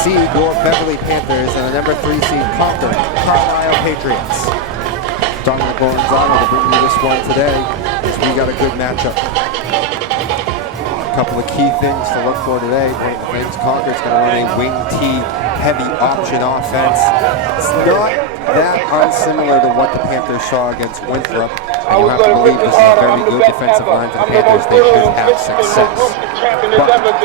seed, your Beverly Panthers, and the number 3 seed, Concord-Carlisle Patriots. Donald Gonzalo to bring you this one today, as we got a good matchup. A couple of key things to look for today. One of the things, Concord's going to run a wing T heavy option offense. It's not that unsimilar to what the Panthers saw against Winthrop. And you have to believe this is a very good defensive line for the Panthers. They should have success. But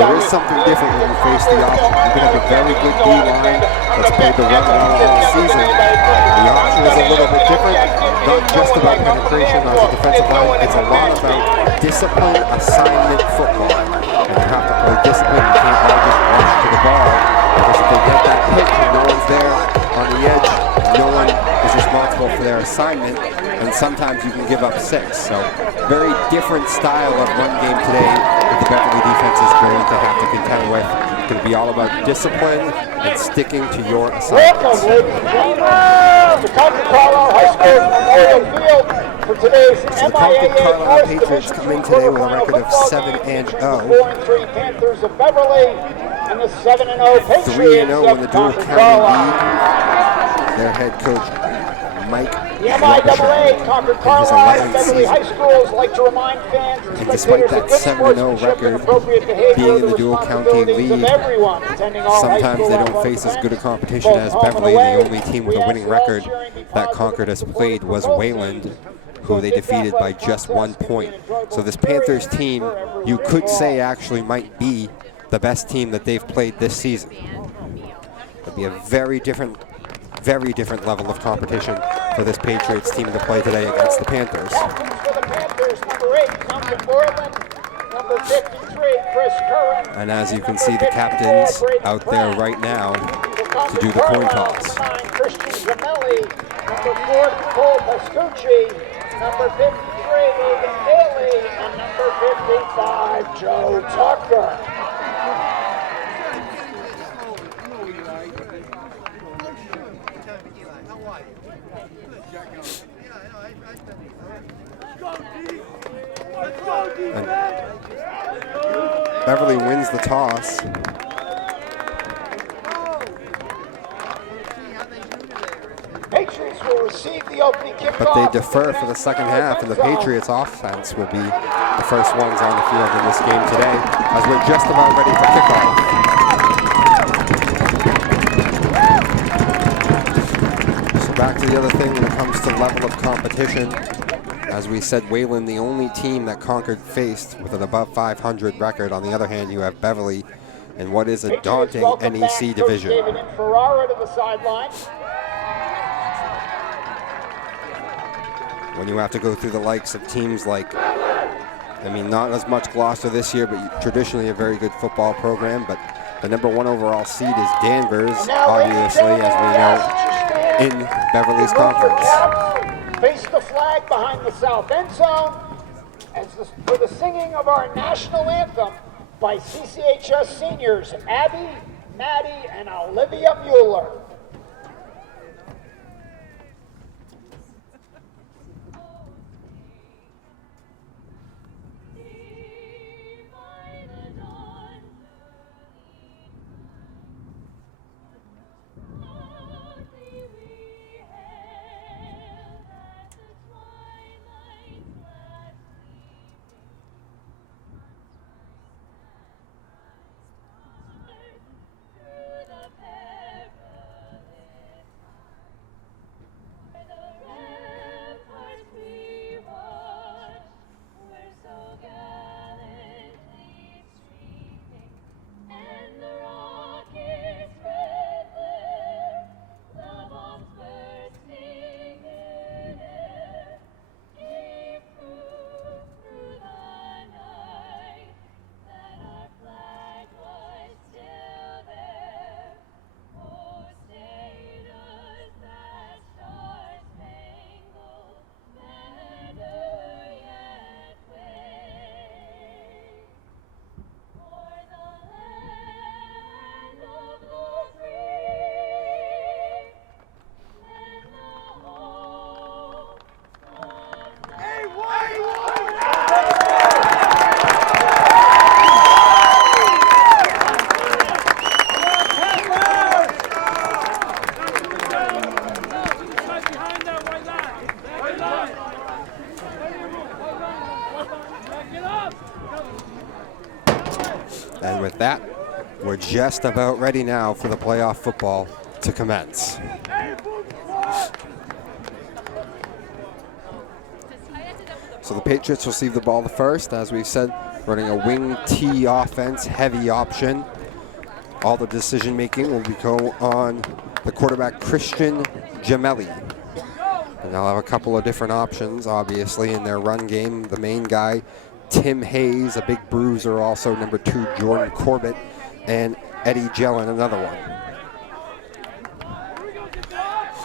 there is something different when you face the option. You can have a very good D line that's played the run well all season. The option is a little bit different. Not just about penetration as a defensive line. It's a lot about discipline, assignment football. And you have to play discipline. You can't all just rush to the ball. Because if they get that hit and no one's there on the edge, no one is responsible for their assignment, and sometimes you can give up 6. So very different style of run game today that the Beverly defense is going to have to contend with. It's going to be all about discipline and sticking to your assignments. Welcome, ladies and gentlemen, to Concord-Carlisle High School's Memorial Field for today's So the Concord-Carlisle Patriots come in today with a record of 7-0. 4-3 Panthers of Beverly and the 7-0 Patriots 3-0 in the dual county league. Their head coach, Mike. The MIAA Concord-Carlisle Beverly High Schools like to remind fans and despite that 7-0 record, being in the dual county league, sometimes they don't face as good a competition as Beverly. The only team with a winning record that Concord has played was Wayland, who they defeated by just 1 point. So this Panthers team, you could say, actually might be the best team that they've played this season. It'll be a very different level of competition for this Patriots team to play today against the Panthers. And as you can see, the captains out there right now to do the coin toss. Number 4, Cole Pascucci. Number 53, Logan Daly. And number 55, Joe Tucker. And Beverly wins the toss. Patriots will receive the opening kickoff. But they defer for the second half, and the Patriots offense will be the first ones on the field in this game today, as we're just about ready for kickoff. So back to the other thing when it comes to level of competition. As we said, Wayland, the only team that Concord faced with an above 500 record. On the other hand, you have Beverly in what is a daunting NEC division. David and Ferrara to the sideline. When you have to go through the likes of teams like, I mean, not as much Gloucester this year, but traditionally a very good football program. But the number 1 overall seed is Danvers, obviously, as we know, in Beverly's conference. Face the flag behind the south end zone for the singing of our national anthem by CCHS seniors Abby, Maddie, and Olivia Mueller. just about ready now for the playoff football to commence. So the Patriots receive the ball the first, as we said, running a wing T offense, heavy option. All the decision making will go on the quarterback, Christian Gemelli. And they'll have a couple of different options, obviously, in their run game. The main guy, Tim Hayes, a big bruiser, also number 2, Jordan Corbett, and Eddie Jellin, another one.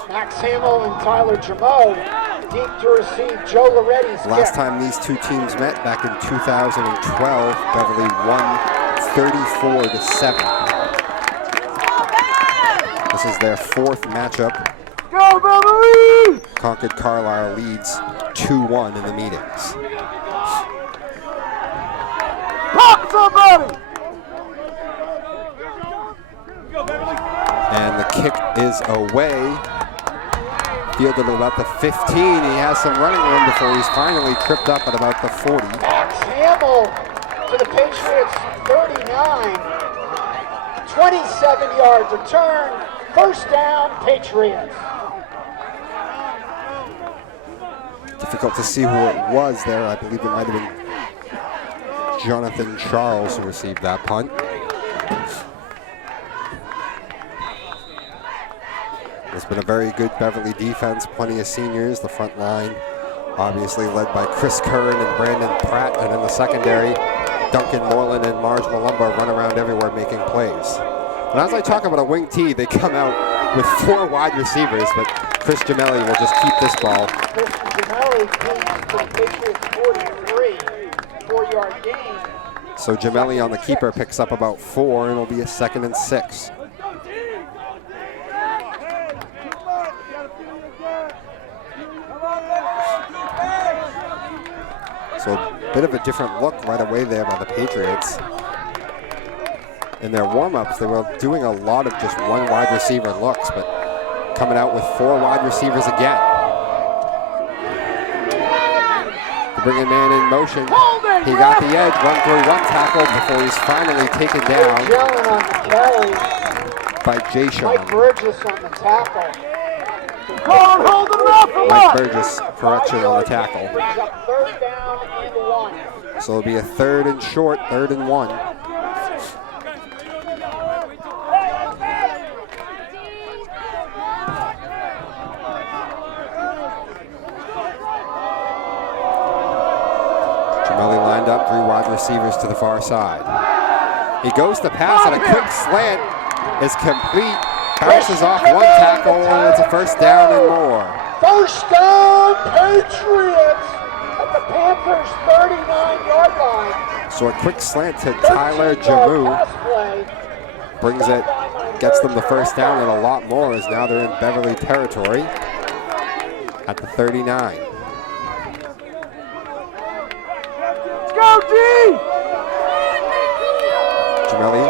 Max Hamill and Tyler Jamo deep to receive Joe Loretti's Last kick. time these two teams met, back in 2012, Beverly won 34-7. This is their 4th matchup. Go, Beverly! Concord-Carlisle leads 2-1 in the meetings. Pop somebody! And the kick is away. Fielded at about the 15. He has some running room before he's finally tripped up at about the 40. Max Hamill to the Patriots 39. 27 yards return. First down, Patriots. Difficult to see who it was there. I believe it might have been Jonathan Charles who received that punt. It's been a very good Beverly defense, plenty of seniors. The front line obviously led by Chris Curran and Brandon Pratt, and in the secondary, Duncan Moreland and Marge Malumba run around everywhere making plays. And as I talk about a wing T, they come out with 4 wide receivers, but Chris Gemelli will just keep this ball. Christian Gemelli came to the Patriots 43, 4-yard gain. So Gemelli on the keeper picks up about 4, and it'll be a 2nd and 6. So a bit of a different look right away there by the Patriots. In their warm-ups, they were doing a lot of just 1 wide receiver looks, but coming out with 4 wide receivers again. To bring a man in motion. He got the edge, run through 1 tackle before he's finally taken down Jellin on the carry. by Jay Shaw. Mike Burgess on the tackle. Hold him up for Mike what? Burgess, correction on the tackle. Brings up 3rd down and 1. So it'll be a 3rd and short, 3rd and 1. Gemelli lined up, 3 wide receivers to the far side. He goes to pass, and a quick slant is complete. Bounces off 1 tackle, and it's a 1st down and more. First down, Patriots at the Panthers' 39-yard line. So a quick slant to Tyler Jamu brings it, gets them the 1st down, and a lot more as now they're in Beverly territory at the 39. Let's go, D! Gemelli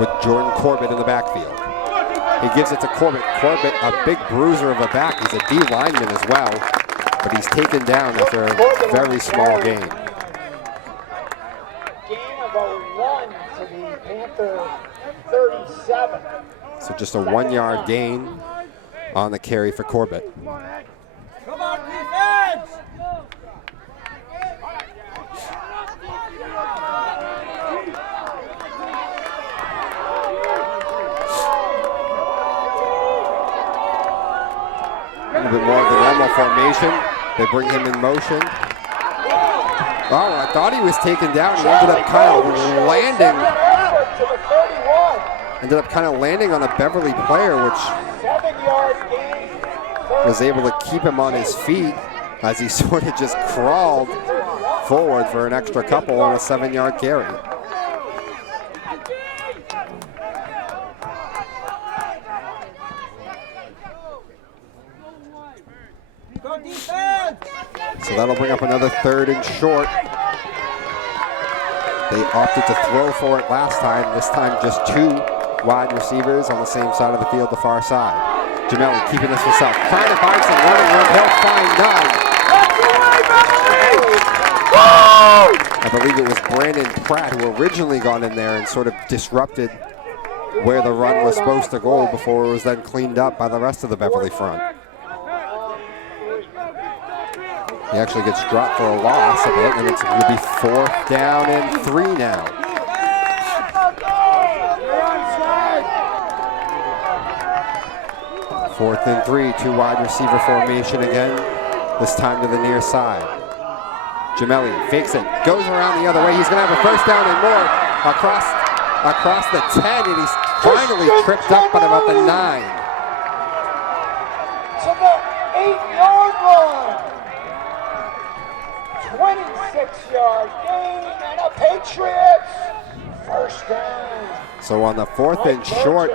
with Jordan Corbett in the backfield. He gives it to Corbett. Corbett, a big bruiser of a back. He's a D lineman as well, but he's taken down after a very small gain. Gain of a 1 to the Panther 37. So just a 1-yard gain on the carry for Corbett. Come on, defense! A little bit more of the normal formation. They bring him in motion. Oh, I thought he was taken down. He ended up kind of landing on a Beverly player, which 7-yard gain. was able to keep him on his feet as he sort of just crawled forward for an extra couple on a 7-yard carry. So that'll bring up another 3rd and short. They opted to throw for it last time. This time just 2 wide receivers on the same side of the field, the far side. Gemelli keeping this himself, trying to find some running room. He'll find none. I believe it was Brandon Pratt who originally got in there and sort of disrupted where the run was supposed to go before it was then cleaned up by the rest of the Beverly front. He actually gets dropped for a loss of it, and it's going to be 4th down and 3 now. Fourth and 3, 2 wide receiver formation again, this time to the near side. Gemelli fakes it, goes around the other way. He's going to have a first down and more across the 10, and he's finally tripped up at about the 9. To the 8-yard line. 26-yard gain and a Patriots first down. So on the 4th and short,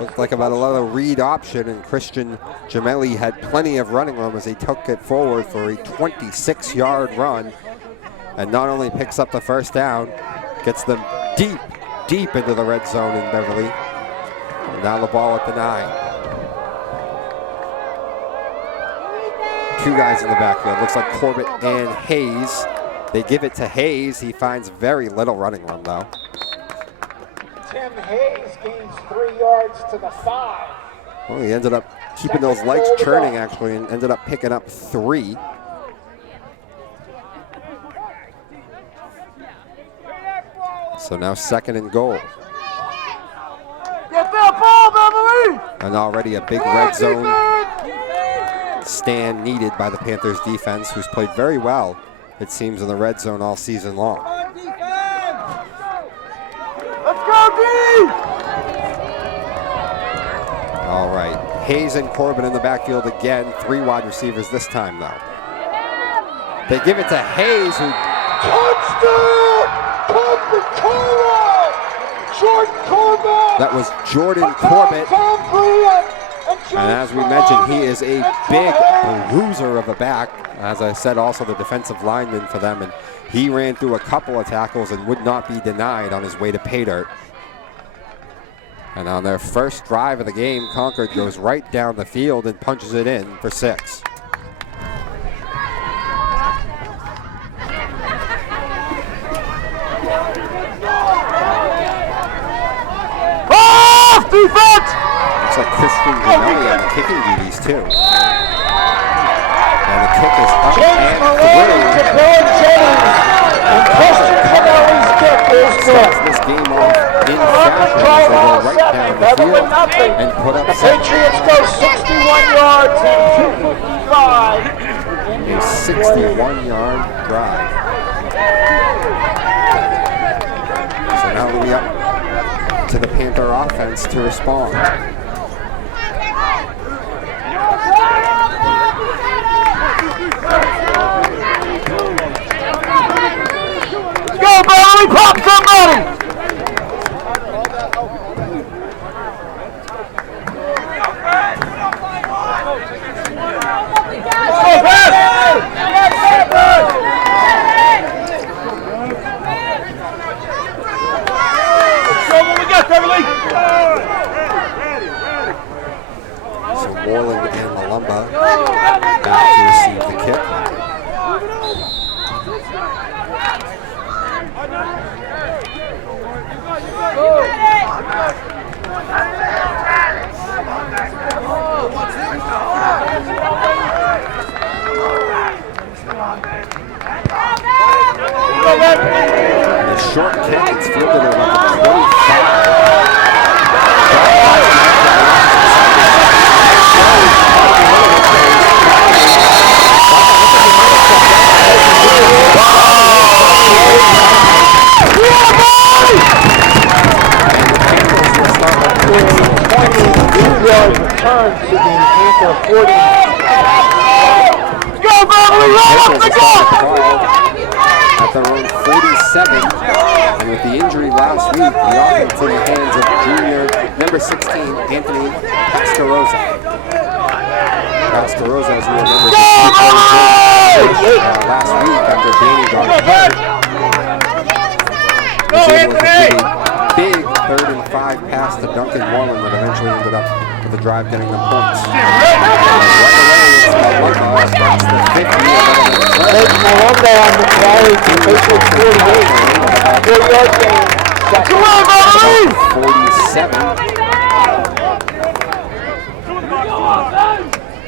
looked like about a little read option, and Christian Gemelli had plenty of running room as he took it forward for a 26-yard run, and not only picks up the first down, gets them deep into the red zone in Beverly. And now the ball at the 9. 2 guys in the backfield. Looks like Corbett and Hayes. They give it to Hayes. He finds very little running room though. Tim Hayes gains 3 yards to the 5. Well, he ended up keeping those legs churning actually, and ended up picking up 3. So now 2nd and goal. Get that ball, Beverly! And already a big red zone stand needed by the Panthers defense, who's played very well, it seems, in the red zone all season long. Let's go, D! All right, Hayes and Corbin in the backfield again. 3 wide receivers this time, though. They give it to Hayes, who... Touchdown! Jordan Corbett! That was Jordan Corbett. And as we mentioned, he is a big bruiser of a back. As I said, also the defensive lineman for them. And he ran through a couple of tackles and would not be denied on his way to pay dirt. And on their first drive of the game, Concord goes right down the field and punches it in for 6. Defense! Looks like Christian Gemelli on the kicking duties too. And the kick is up and through. And Christian Gemelli's kick is Starts this game off in fashion as they go right down the field and put up the Patriots go 61 yards and 55. A 61-yard drive. So now we'll be up to the Panther offense to respond. Go, Beverly, pop somebody! So Warland and Malumba back to receive the kick. The short kick, it's fielded at about 25. Return to the Panther 40. Go, Beverly, right up the goal! At their own 47, and with the injury last week, the offense in the hands of junior number 16, Anthony Pascarosa. Pascarosa, as we remember, last week after Danny got hurt, was able to complete a big 3rd and 5 pass to Duncan Moreland that eventually ended up with the drive getting them points. Right away, Malumba across the 50. Coach Malumba on the carry to Patriots 48. 4-yard gain. 47.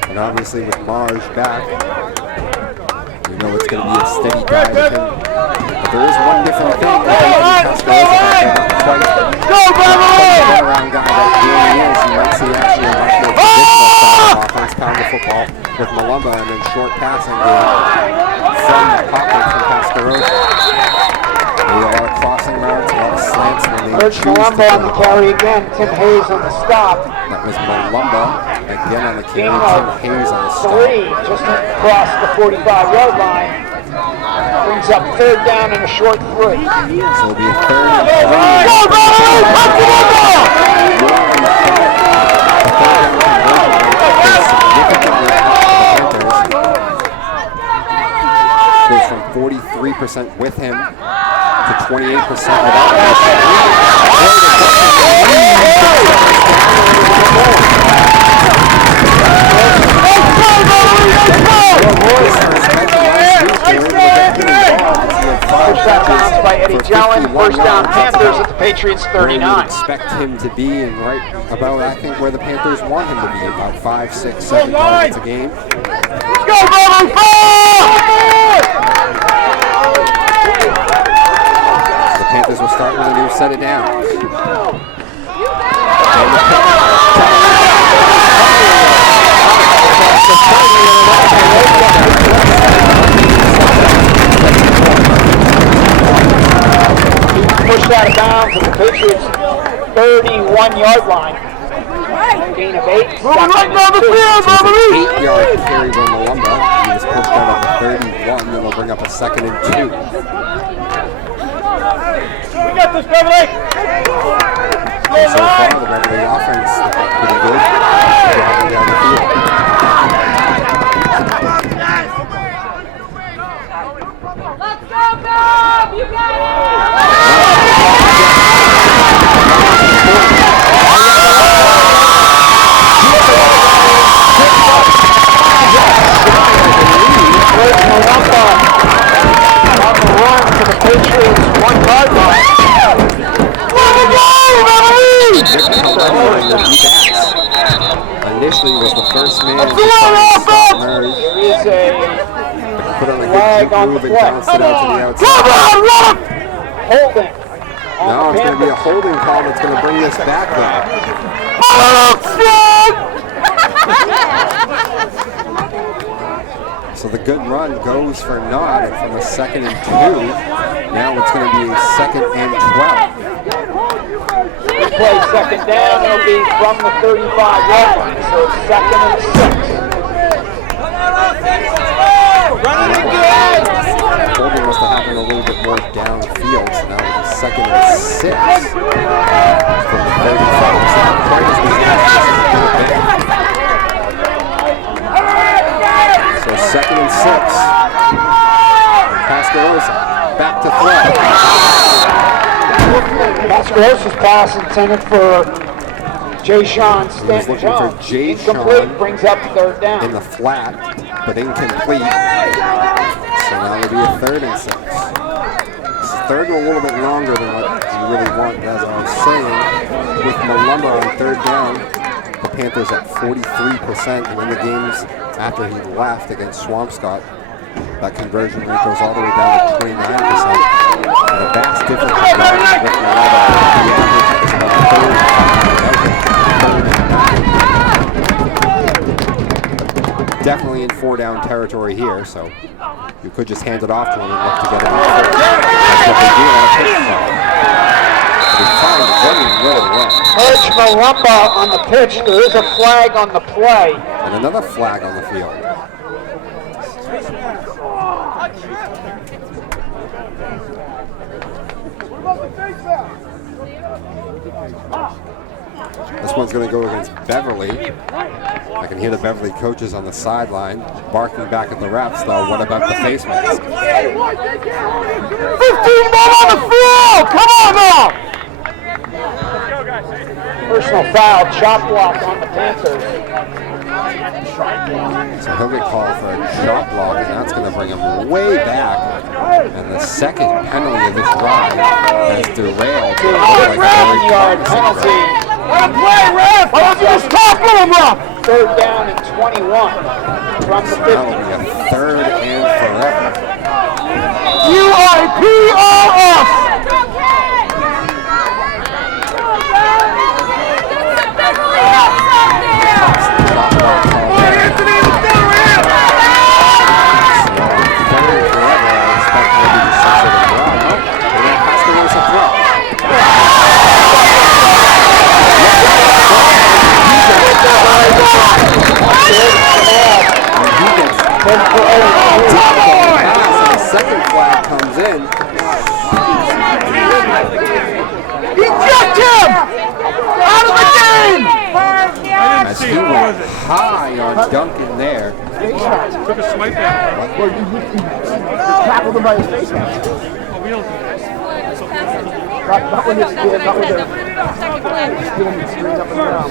And obviously with Marge back, you know it's going to be a steady guy with him. But there is one different thing. Go, around guy that really is. You might see actually a much more traditional style of offense, pound the football with Malumba and then short passing from Poplar from Pascarosa. Maybe a lot of crossing routes, a lot of slants. Coach Malumba on the carry again. Tim Hayes on the stop. That was Malumba again on the carry. Tim Hayes on the stop. 3 just across the 45-yard line. Brings up 3rd down and a short 3. So it'll be a 3rd and 3. Goes from 43% with him to 28% without him. First down by Eddie Jellin. First down Panthers at the Patriots 39. Where you expect him to be, and right about, I think, where the Panthers want him to be, about 5, 6, 7 targets a game. Let's go, Beverly! The Panthers will start with a new set of downs. Pushed out of bounds at the Patriots 31-yard line. Gain of 8. So it's an 8-yard carry from Malumba. He was pushed out at the 31, then they'll bring up a 2nd and 2. We got this, Beverly! And so far, the Beverly offense looks pretty good. Driving down the field. Let's go, Bev! You got it! Malumba on the run to the Patriots 1-yard line. Initially was the first man to There is a put on a flag good on move the and play. bounced it out to the outside. Holding. Now it's going to be a holding call that's going to bring this back though. So the good run goes for naught, and from a 2nd and 2, now it's going to be a 2nd and 12. Play 2nd down, it'll be from the 35-yard line, so it's 2nd and 6. Run it again! Holding must have happened a little bit more downfield, so now it's 2nd and 6 from the 35. So not quite as many passes. So 2nd and 6. Pascarosa back to throw. Pascarosa's pass intended for Jay-Sean Stanton Jones. Incomplete, brings up 3rd down. In the flat, but incomplete. So now it'll be a 3rd and 6. This is 3rd and a little bit longer than what you really want, as I was saying. With Malumba on 3rd down, the Panthers at 43%, and in the games after he left against Swampscott, that conversion rate goes all the way down to 29%. And the vast difference is with Malumba. Definitely in 4-down territory here, so you could just hand it off to him and look to get it on 4th. That's what they do on a pitch call. They find running really well. Coach Malumba on the pitch. There is a flag on the play. And another flag on the field. This one's going to go against Beverly. I can hear the Beverly coaches on the sideline barking back at the refs, though. What about the face mask? 15 men on the field! Come on now! Personal foul, chop block on the Panthers. So he'll get called for a shot block, and that's going to bring him way back. And the second penalty of this drive has derailed. 7-yard penalty. Let him play, ref! Why don't you just tackle him up? 3rd down and 21 from the 50. That'll be a 3rd and forever. UIPRF! The second flag comes in. Eject him! Out of the game! As he went high on Duncan there. Took a swipe at him. Tackled him by his face mask. Not when it's not when they're getting straight up and down.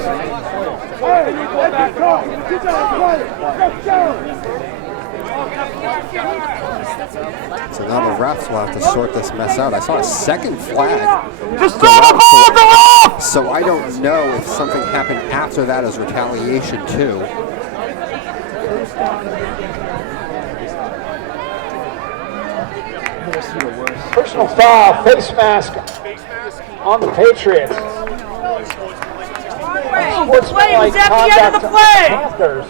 So now the refs will have to sort this mess out. I saw a second flag. Just throw the ball at the ref! So I don't know if something happened after that as retaliation too. Personal foul, face mask on the Patriots. Sportsmanlike He's at the end of the conduct play. on the Panthers.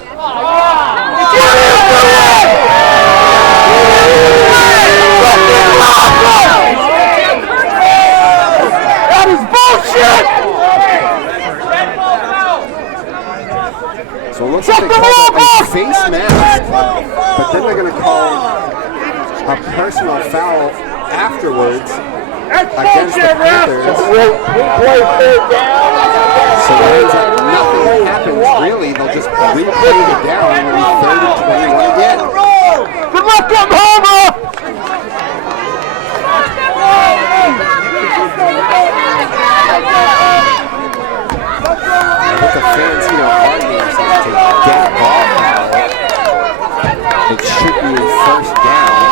That is bullshit! So it looks like they called a face mask, but then they're going to call a personal foul afterwards against the Panthers. Replay 3rd down. So that means that nothing happens really. They'll just replay the down and it'll be 3rd and 21 again. Good luck, Oklahoma! With the fans, our game says to get a ball foul. It should be a 1st down.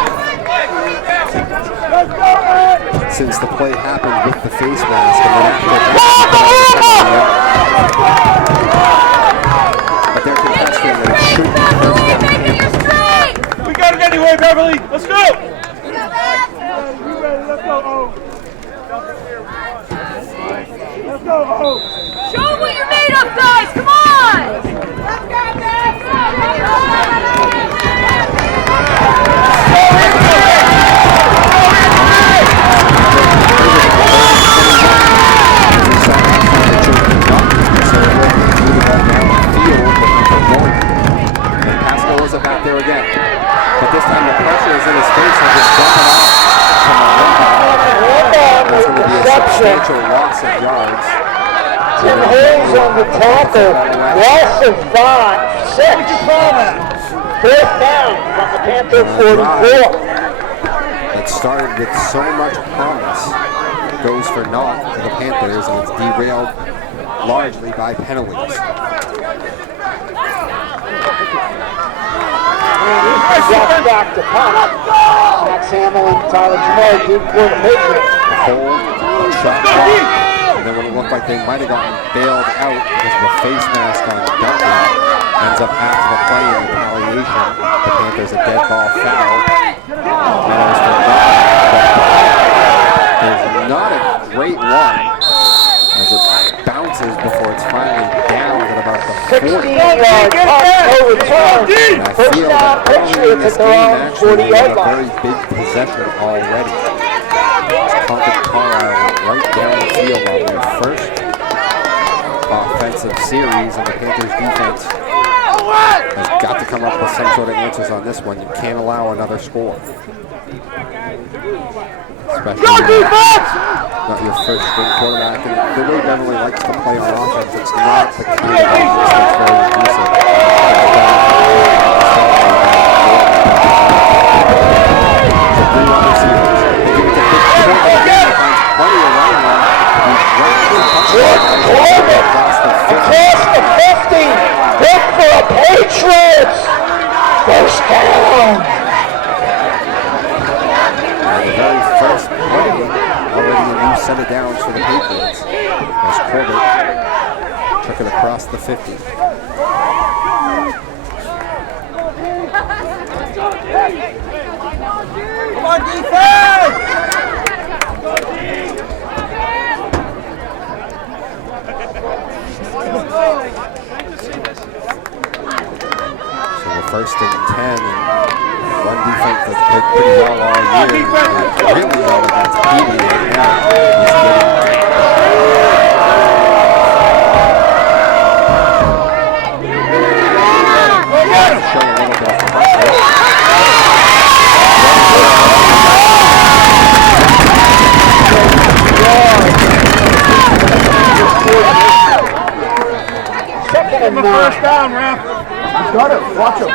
Since the play happened with the face mask and then but they're contesting that it should be 1st down. We got it anyway, Beverly. Let's go! Let's go, Show them what you're made of, guys! Come on! Back there again. But this time the pressure is in his face and just jumping off. That's going to be a substantial loss of yards. Tim Hayes on the tackle. Loss of 5, 6. 4th down from the Panther 44. It started with so much promise. Goes for naught to the Panthers, and it's derailed largely by penalties. Drops back to punt. Max Hamill and Tyler Jamar do for the Patriots. Hold, shot clock, and then when it looked like they might have gotten bailed out because of the face mask on Duncan, ends up after the play in retaliation. The Panthers a dead ball foul. There's not a great one as it bounces before it's finally down at about the 40. 16-yard punt, no return. And I feel that early in this game actually we have a 40-yard line. very big possession already. Concord-Carlisle right down the field on their first offensive series, and the Panthers defense has got to come up with some sort of answers on this one. You can't allow another score. Especially not your first string quarterback. And the way Beverly likes to play on offense, it's not the kind of offense that's very decent. Across the 50, good for a Took it across the 50. Come on, defense! So we're first and 10, and one defense that's played pretty well all year. Really well against Peavy right now. Second and 9. First down, ref. He's got it. Watch him.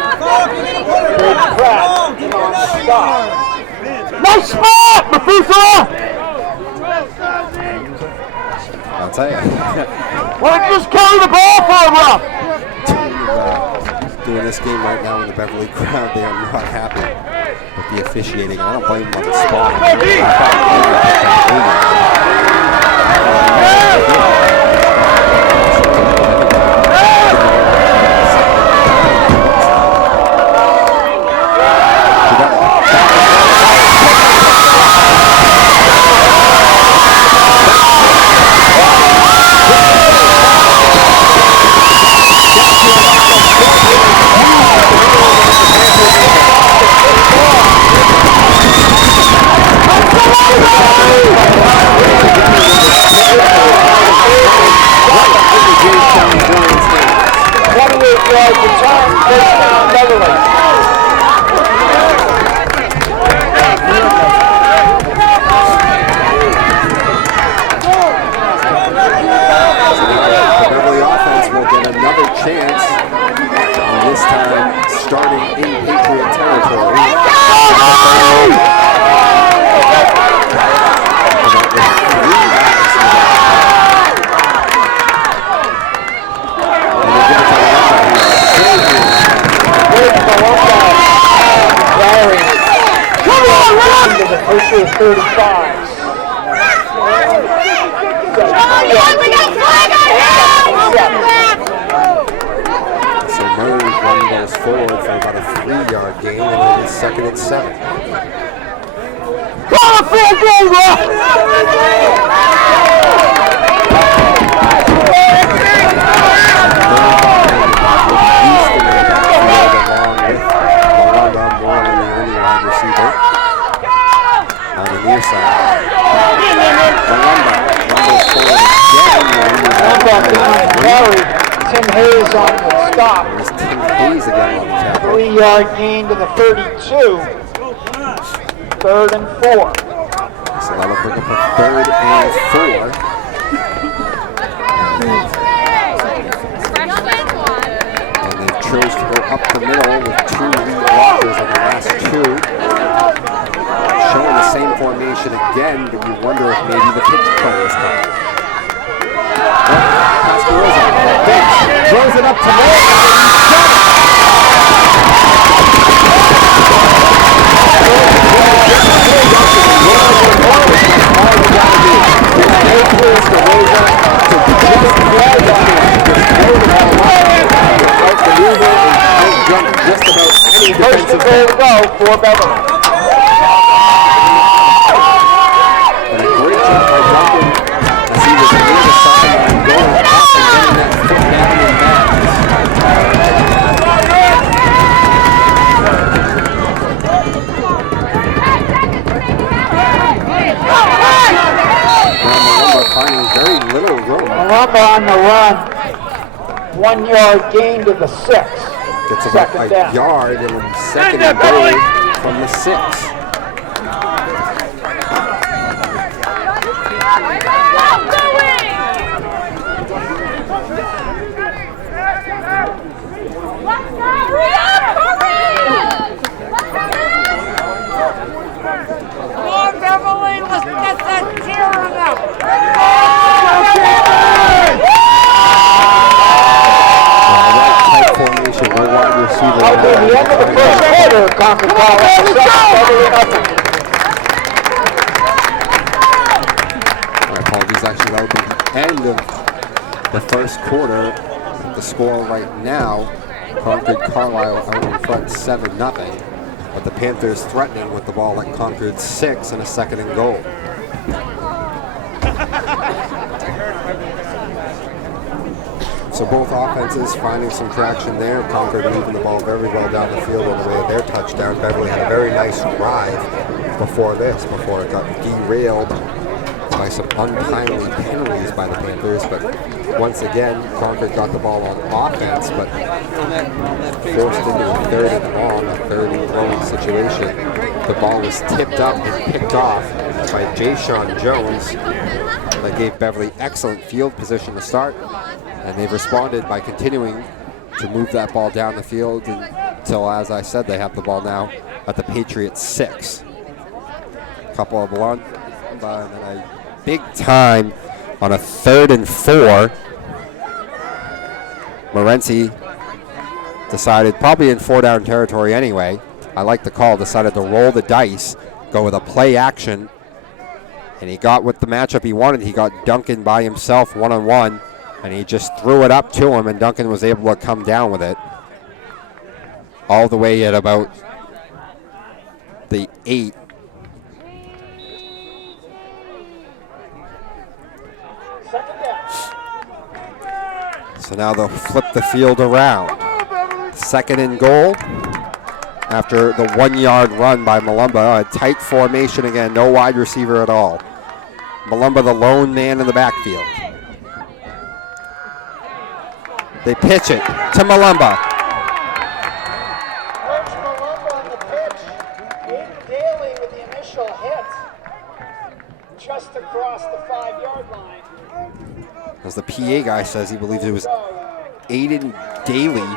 Big crap. Stop. Nice spot, Methuselah! I'll tell you. Why don't you just carry the ball for him, ref? Doing this game right now in the Beverly crowd, they are not happy with the officiating. I don't blame them on the spot. Gain to the 32. Third and 4. So that'll bring up a third and 4. And they chose to go up the middle with 2 lead blockers on the last 2. Showing the same formation again, but you wonder if maybe the pitch play is coming. Throws it up to Moore. First and goal to go for Beverly. And a great job by Duncan as he was near the sideline going up and getting that foot down in bounds. Finding very little room. Malumba on the run. 1 yard gain to the 6. Gets about a yard and second and goal from the 6. Come on, Beverly, let's get that cheering up. Out to the end of the first quarter, Concord-Carlisle 7, Beverly nothing. My apologies, actually that would be the end of the the first quarter. The score right now, Concord-Carlisle out in front 7-0. But the Panthers threatening with the ball at Concord 6 and a 2nd and goal. So both offenses finding some traction there. Concord moving the ball very well down the field on the way of their touchdown. Beverly had a very nice drive before it got derailed by some untimely penalties by the Panthers. But once again, Concord got the ball on offense, but forced into a 3rd and long, a 3rd and long situation. The ball was tipped up and picked off by Jayshon Jones. That gave Beverly excellent field position to start. And they've responded by continuing to move that ball down the field until, as I said, they have the ball now at the Patriots 6. A couple of and then a big time on a 3rd and 4. Morency decided, probably in 4-down territory anyway, I like the call, decided to roll the dice, go with a play action, and he got with the matchup he wanted. He got Duncan by himself one-on-one, and he just threw it up to him, and Duncan was able to come down with it all the way at about the 8. So now they'll flip the field around. 2nd and goal after the 1-yard run by Malumba. A tight formation again, no wide receiver at all. Malumba the lone man in the backfield. They pitch it to Malumba. Coach Malumba on the pitch. Aiden Daly with the initial hit. Just across the 5-yard line. As the PA guy says, he believes it was Aiden Daly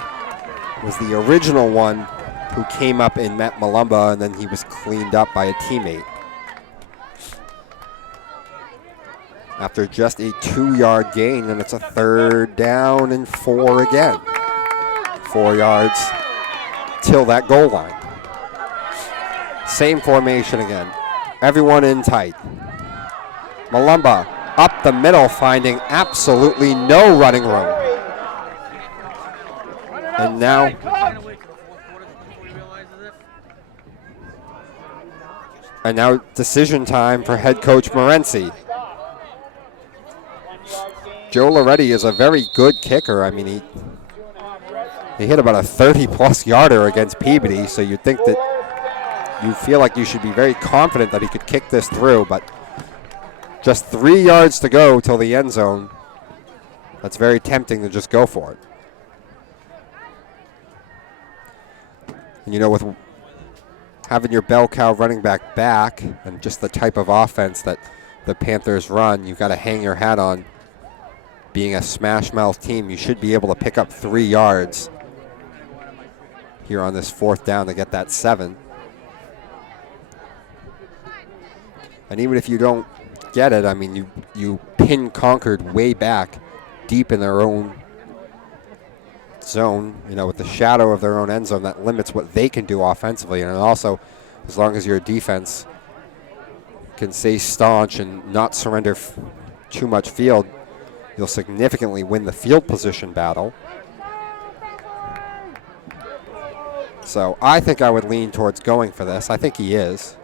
was the original one who came up and met Malumba, and then he was cleaned up by a teammate. After just a 2-yard gain, and it's a 3rd down and 4 again. 4 yards till that goal line. Same formation again. Everyone in tight. Malumba up the middle, finding absolutely no running room. And now decision time for head coach Morency. Joe Loretti is a very good kicker. I mean, he hit about a 30-plus yarder against Peabody, so you'd think that you feel like you should be very confident that he could kick this through, but just 3 yards to go till the end zone. That's very tempting to just go for it. And with having your bell cow running back and just the type of offense that the Panthers run, you've got to hang your hat on. Being a smash mouth team, you should be able to pick up 3 yards here on this 4th down to get that 7. And even if you don't get it, I mean, you pin Concord way back deep in their own zone, with the shadow of their own end zone that limits what they can do offensively. And also, as long as your defense can stay staunch and not surrender too much field, you'll significantly win the field position battle. So I think I would lean towards going for this. I think he is.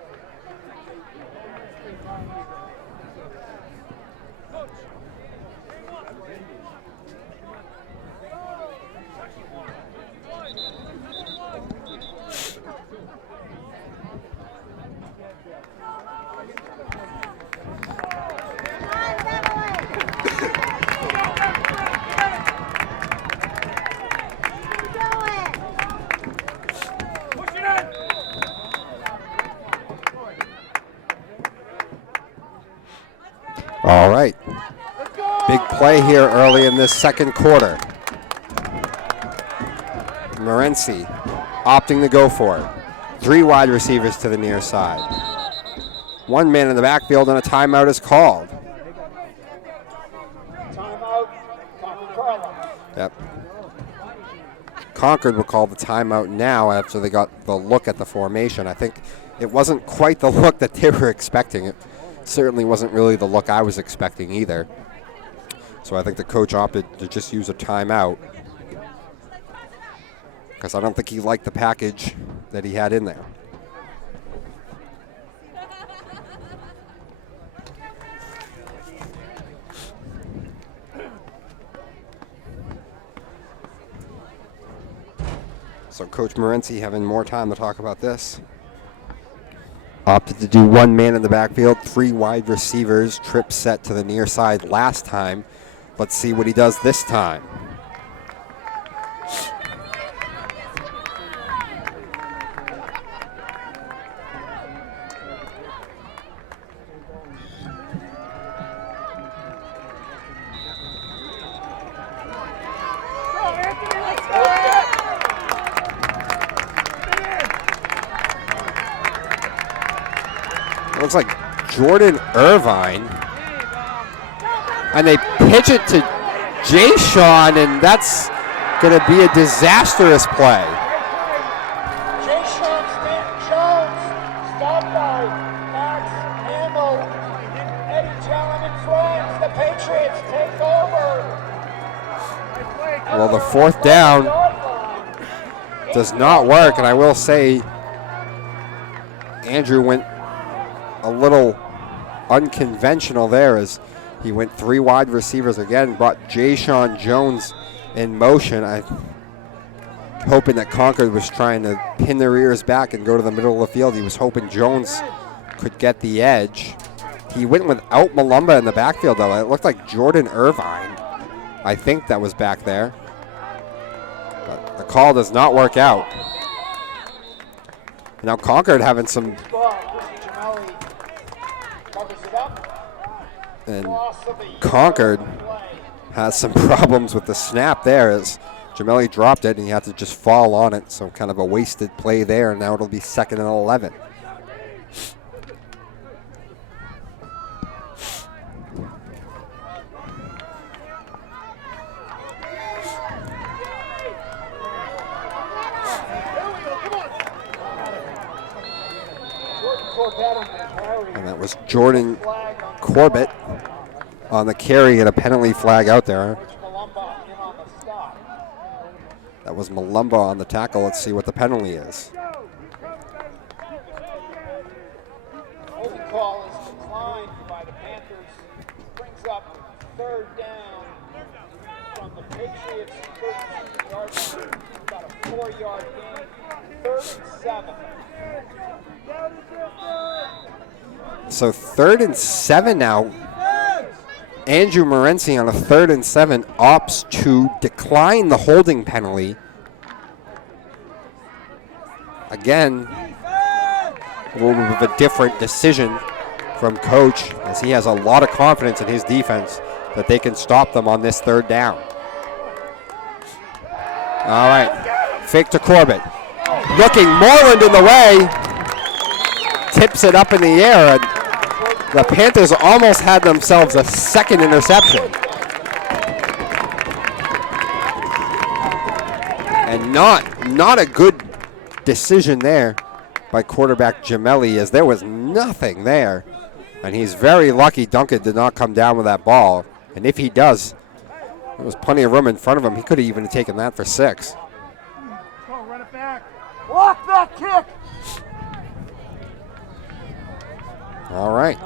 All right. Big play here early in this 2nd quarter. Morency opting to go for it. 3 wide receivers to the near side. 1 man in the backfield, and a timeout is called. Timeout, Concord-Carlisle. Yep. Concord will call the timeout now after they got the look at the formation. I think it wasn't quite the look that they were expecting. It certainly wasn't really the look I was expecting either. So I think the coach opted to just use a timeout because I don't think he liked the package that he had in there. So Coach Morency, having more time to talk about this, opted to do one man in the backfield, 3 wide receivers, trip set to the near side last time. Let's see what he does this time. Looks like Jordan Irvine, and they pitch it to Jay-Sean, and that's going to be a disastrous play. Jay-Sean Jones, stopped by Max Hamill, Eddie Jellin and friends. The Patriots take over. Well, the 4th down does not work, and I will say Andrew went a little unconventional there as he went 3 wide receivers again, brought Jay-Sean Jones in motion. I'm hoping that Concord was trying to pin their ears back and go to the middle of the field. He was hoping Jones could get the edge. He went without Malumba in the backfield, though. It looked like Jordan Irvine, I think, that was back there. But the call does not work out. Now Concord having some... And Concord has some problems with the snap there as Jamelli dropped it and he had to just fall on it. So kind of a wasted play there. And now it'll be 2nd and 11. And that was Jordan Corbett on the carry and a penalty flag out there. That was Malumba on the tackle. Let's see what the penalty is. Holding call is declined by the Panthers. Brings up 3rd down from the Patriots 13-yard line. About a 4-yard gain. 3rd and 7. So 3rd and 7 now. Andrew Morency on a 3rd and 7 opts to decline the holding penalty. Again, a little bit of a different decision from coach as he has a lot of confidence in his defense that they can stop them on this 3rd down. All right, fake to Corbett. Looking Moreland in the way. Tips it up in the air, and the Panthers almost had themselves a 2nd interception. And not a good decision there by quarterback Jamelli, as there was nothing there. And he's very lucky Duncan did not come down with that ball. And if he does, there was plenty of room in front of him. He could have even taken that for 6. Run it back. Block that kick. All right.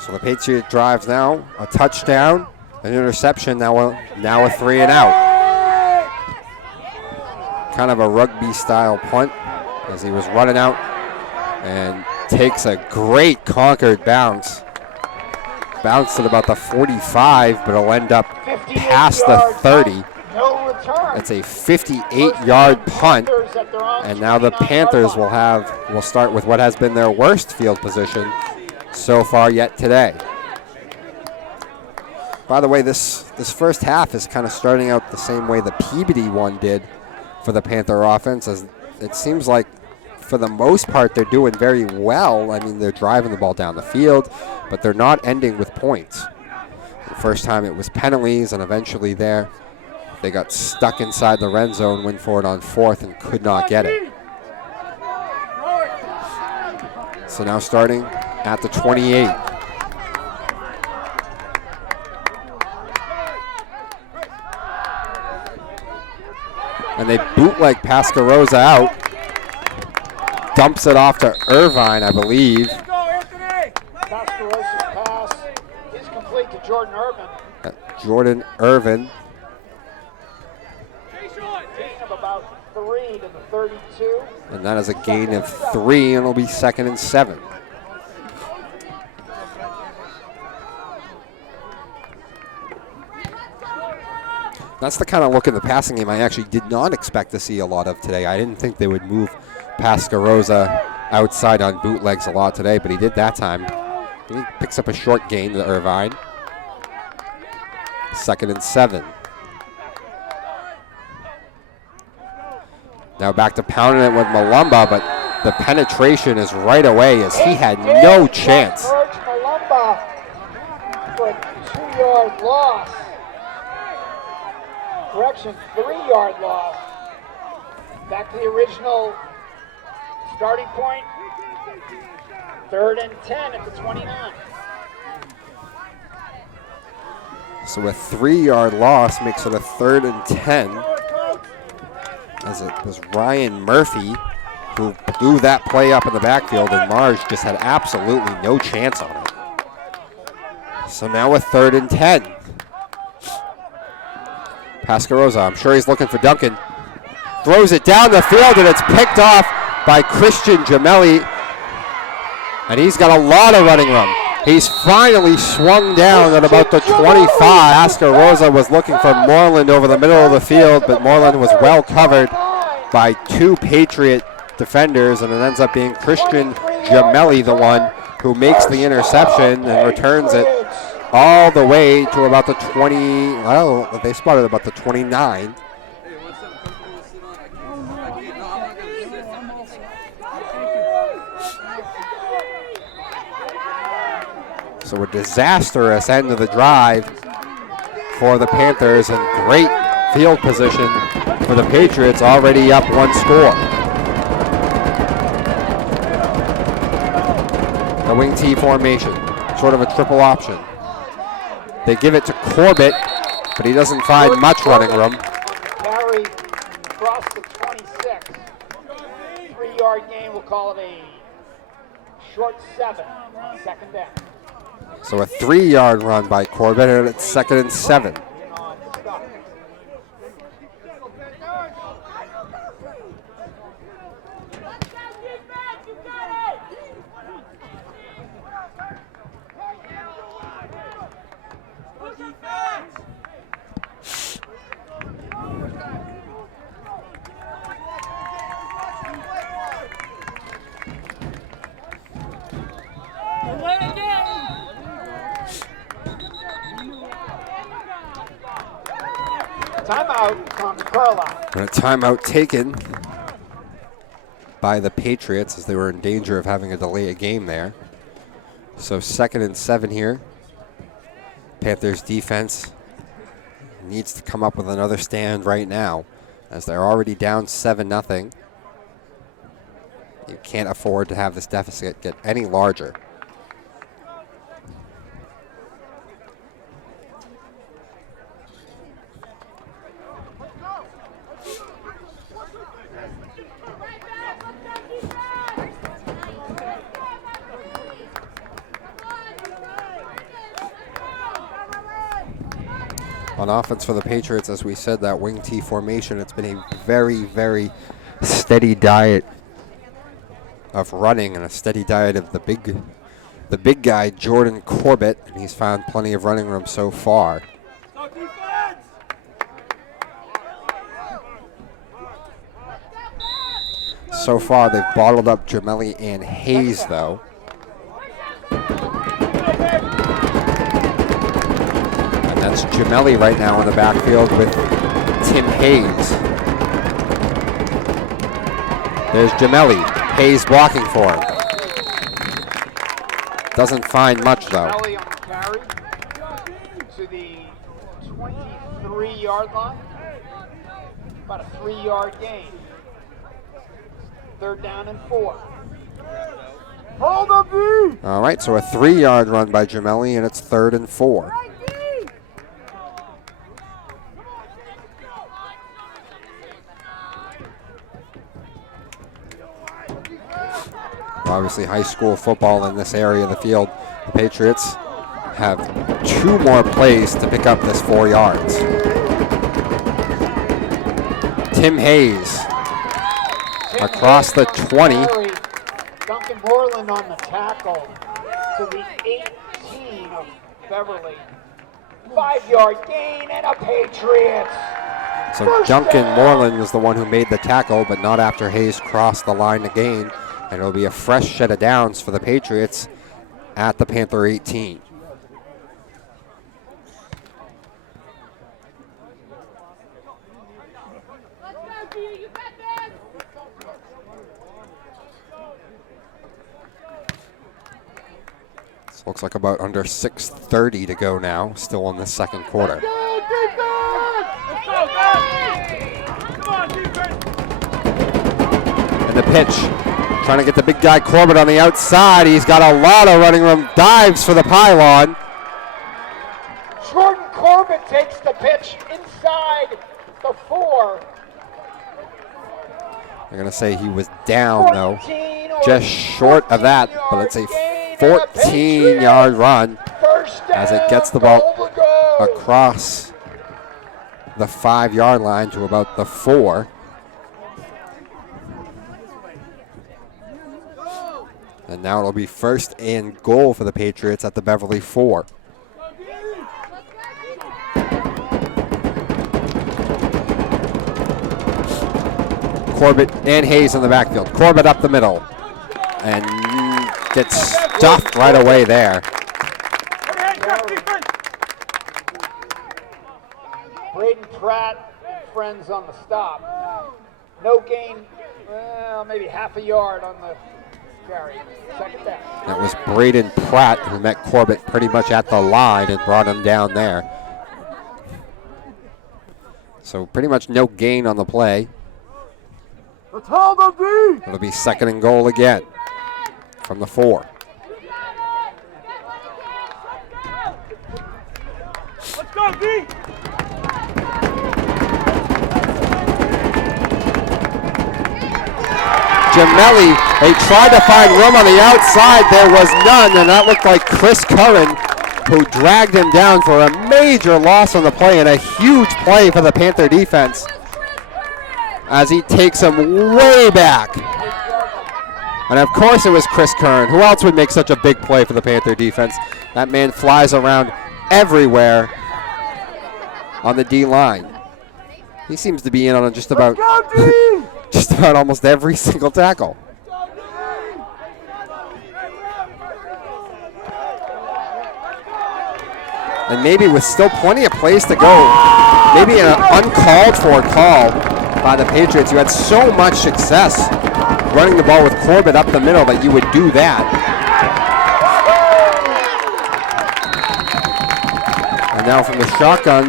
So the Patriot drives now, a touchdown, an interception, now a 3 and out. Kind of a rugby-style punt as he was running out and takes a great Concord bounce. Bounced at about the 45, but it'll end up past the 30. It's a 58-yard punt, and now the Panthers will start with what has been their worst field position so far yet today. By the way, this first half is kind of starting out the same way the Peabody one did for the Panther offense, as it seems like for the most part they're doing very well. I mean, they're driving the ball down the field, but they're not ending with points. The first time it was penalties, and eventually there they got stuck inside the red zone, went for it on 4th and could not get it. So now starting at the 28. And they bootleg Pascarosa out. Dumps it off to Irvine, I believe. Pascarosa's pass is complete to Jordan Irvin. Jordan Irvin. Gain of about 3 to the 32. And that is a gain of 3, and it'll be 2nd and 7. That's the kind of look in the passing game I actually did not expect to see a lot of today. I didn't think they would move Pascarosa outside on bootlegs a lot today, but he did that time. He picks up a short gain to Irvine. 2nd and 7. Now back to pounding it with Malumba, but the penetration is right away as he had no chance. Malumba for a 2-yard loss. Correction, 3-yard loss. Back to the original starting point. 3rd and 10 at the 29. So a 3-yard loss makes it a 3rd and 10. As it was Ryan Murphy who blew that play up in the backfield, and Marge just had absolutely no chance on it. So now a 3rd and 10. Pascarosa, I'm sure he's looking for Duncan. Throws it down the field, and it's picked off by Christian Gemelli. And he's got a lot of running room. He's finally swung down at about the 25. Pascarosa was looking for Moreland over the middle of the field, but Moreland was well covered by 2 Patriot defenders, and it ends up being Christian Gemelli, the one who makes the interception and returns it all the way to about the 20. Well, they spotted about the 29. So a disastrous end of the drive for the Panthers, and great field position for the Patriots, already up 1 score. The wing T formation, sort of a triple option. They give it to Corbett, but he doesn't find much running room. Carry across the 26. 3-yard gain, we'll call it a short 7, 2nd down. So a 3-yard run by Corbett, and it's 2nd and 7. Timeout, Concord-Carlisle. And a timeout taken by the Patriots as they were in danger of having to delay a game there. So 2nd and 7 here. Panthers defense needs to come up with another stand right now as they're already down 7-0. You can't afford to have this deficit get any larger. On offense for the Patriots, as we said, that wing T formation, it's been a very, very steady diet of running and a steady diet of the big guy, Jordan Corbett, and he's found plenty of running room so far. So far, they've bottled up Gemelli and Hayes, though. That's Gemelli right now in the backfield with Tim Hayes. There's Gemelli. Hayes blocking for him. Doesn't find much, though. Gemelli on the carry to the 23-yard line. About a 3-yard gain. 3rd down and 4. Hold up, D! All right, so a 3-yard run by Gemelli, and it's 3rd and 4. obviously high school football in this area of the field. The Patriots have 2 more plays to pick up this 4 yards. Tim Hayes across the 20. Duncan Borland on the tackle to the 18 of Beverly. 5-yard gain and a Patriots. So Duncan Moreland was the one who made the tackle, but not after Hayes crossed the line to gain. And it'll be a fresh set of downs for the Patriots at the Panther 18. This looks like about under 6:30 to go now, still in the second quarter. And the pitch, trying to get the big guy Corbett on the outside. He's got a lot of running room, dives for the pylon. Jordan Corbett takes the pitch inside the 4. I'm going to say he was down, though, just short of that, but it's a 14-yard run as it gets the ball across the 5-yard line to about the 4. And now it'll be first and goal for the Patriots at the Beverly 4. Corbett and Hayes in the backfield. Corbett up the middle and gets stuffed right away there. Braden Pratt and friends on the stop. No gain, well, maybe half a yard on the carry. Second down. That was Braden Pratt who met Corbett pretty much at the line and brought him down there. So pretty much no gain on the play. Let's hold them, D! It'll be second and goal again from the 4. Let's go, D! Gemelli, they tried to find room on the outside. There was none, and that looked like Chris Curran, who dragged him down for a major loss on the play and a huge play for the Panther defense as he takes him way back. And of course it was Chris Curran. Who else would make such a big play for the Panther defense? That man flies around everywhere on the D-line. He seems to be in on just about just about almost every single tackle. And maybe with still plenty of plays to go, maybe an uncalled for call by the Patriots. You had so much success running the ball with Corbett up the middle that you would do that. And now from the shotgun,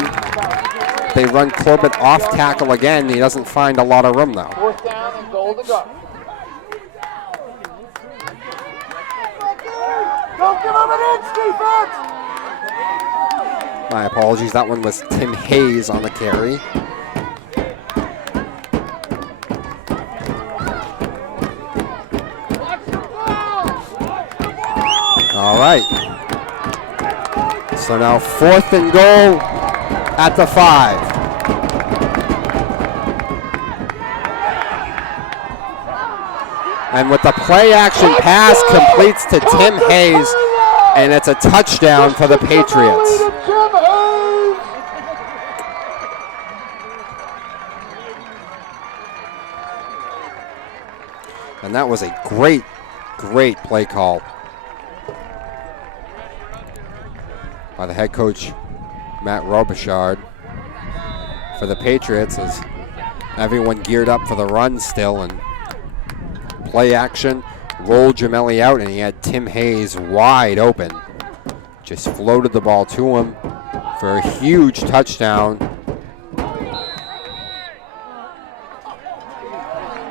they run Corbett off tackle again. He doesn't find a lot of room though. 4th down and goal to go. Don't give them an inch, defense! My apologies, that one was Tim Hayes on the carry. All right. So now 4th and goal at the 5. And with the play action pass completes to Tim Hayes, and it's a touchdown for the Patriots. And that was a great, great play call by the head coach, Matt Robichaud, for the Patriots as everyone geared up for the run still, and play action, rolled Gemelli out, and he had Tim Hayes wide open. Just floated the ball to him for a huge touchdown.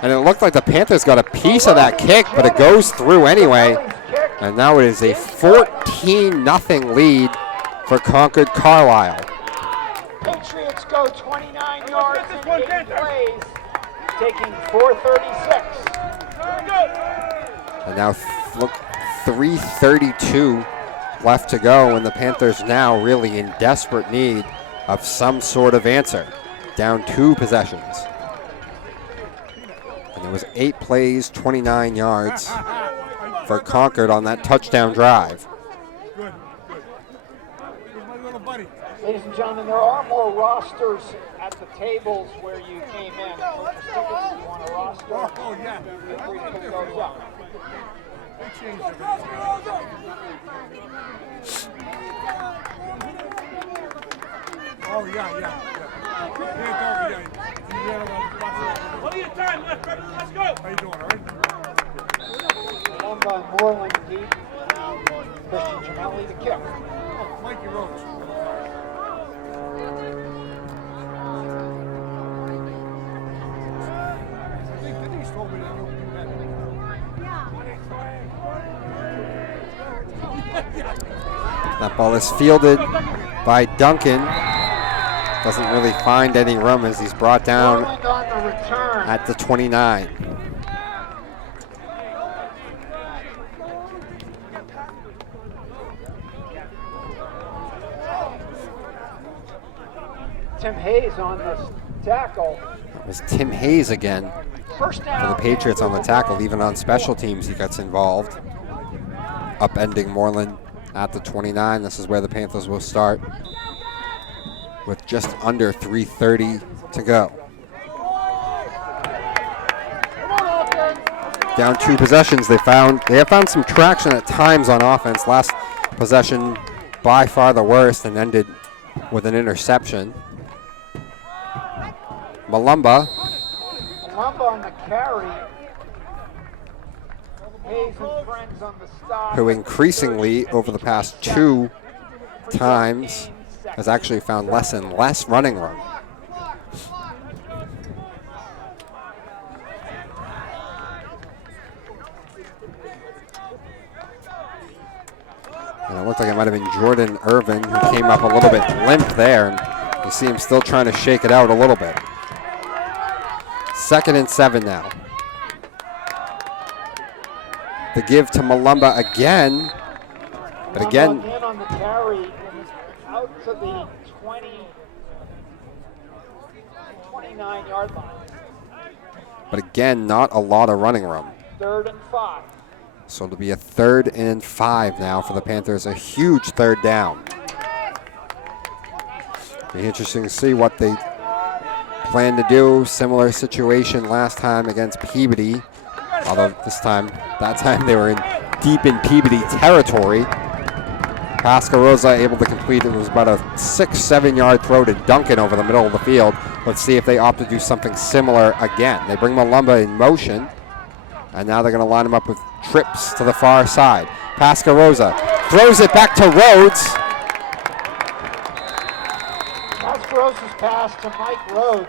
And it looked like the Panthers got a piece of that kick, but it goes through anyway. And now it is a 14-0 lead for Concord-Carlisle. Patriots go 29 yards in 8 plays, taking 4:36. And now look, 3:32 left to go, and the Panthers now really in desperate need of some sort of answer. Down 2 possessions. And there was 8 plays, 29 yards for Concord on that touchdown drive. Ladies and gentlemen, there are more rosters at the tables where you came in. Purchase tickets if you want a roster. Oh, yeah. Feel free to pick those up. Oh, yeah. What are you doing, let's go. How you doing, all right? One by Moreland deep. Christian Gemelli to kick. Oh, Mikey Rhodes. Denise told me that you would do that. That ball is fielded by Duncan. Doesn't really find any room as he's brought down Moreland on the return. at the 29. Tim Hayes on the tackle. It was Tim Hayes again First for down. the Patriots on the tackle. Even on special teams, he gets involved. Upending Moreland at the 29. This is where the Panthers will start with just under 3:30 to go. Down 2 possessions. They have found some traction at times on offense. Last possession by far the worst and ended with an interception. Malumba On the carry. Hayes and friends on the stop. who increasingly over the past 2 times has actually found less and less running room. And it looked like it might have been Jordan Irvin who came up a little bit limp there, and you see him still trying to shake it out a little bit. 2nd and 7 now. The give to Malumba again, but again, In on the carry, out to the 29-yard line. but again, not a lot of running room. 3rd and 5. So it'll be a 3rd and 5 now for the Panthers, a huge 3rd down. Be interesting to see what they plan to do. Similar situation last time against Peabody, although that time they were deep in Peabody territory. Pascarosa able to complete it. It was about a 6-7 yard throw to Duncan over the middle of the field. Let's see if they opt to do something similar again. They bring Malumba in motion, and now they're going to line him up with trips to the far side. Pascarosa throws it back to Rhodes. Pascarosa's pass to Mike Rhodes.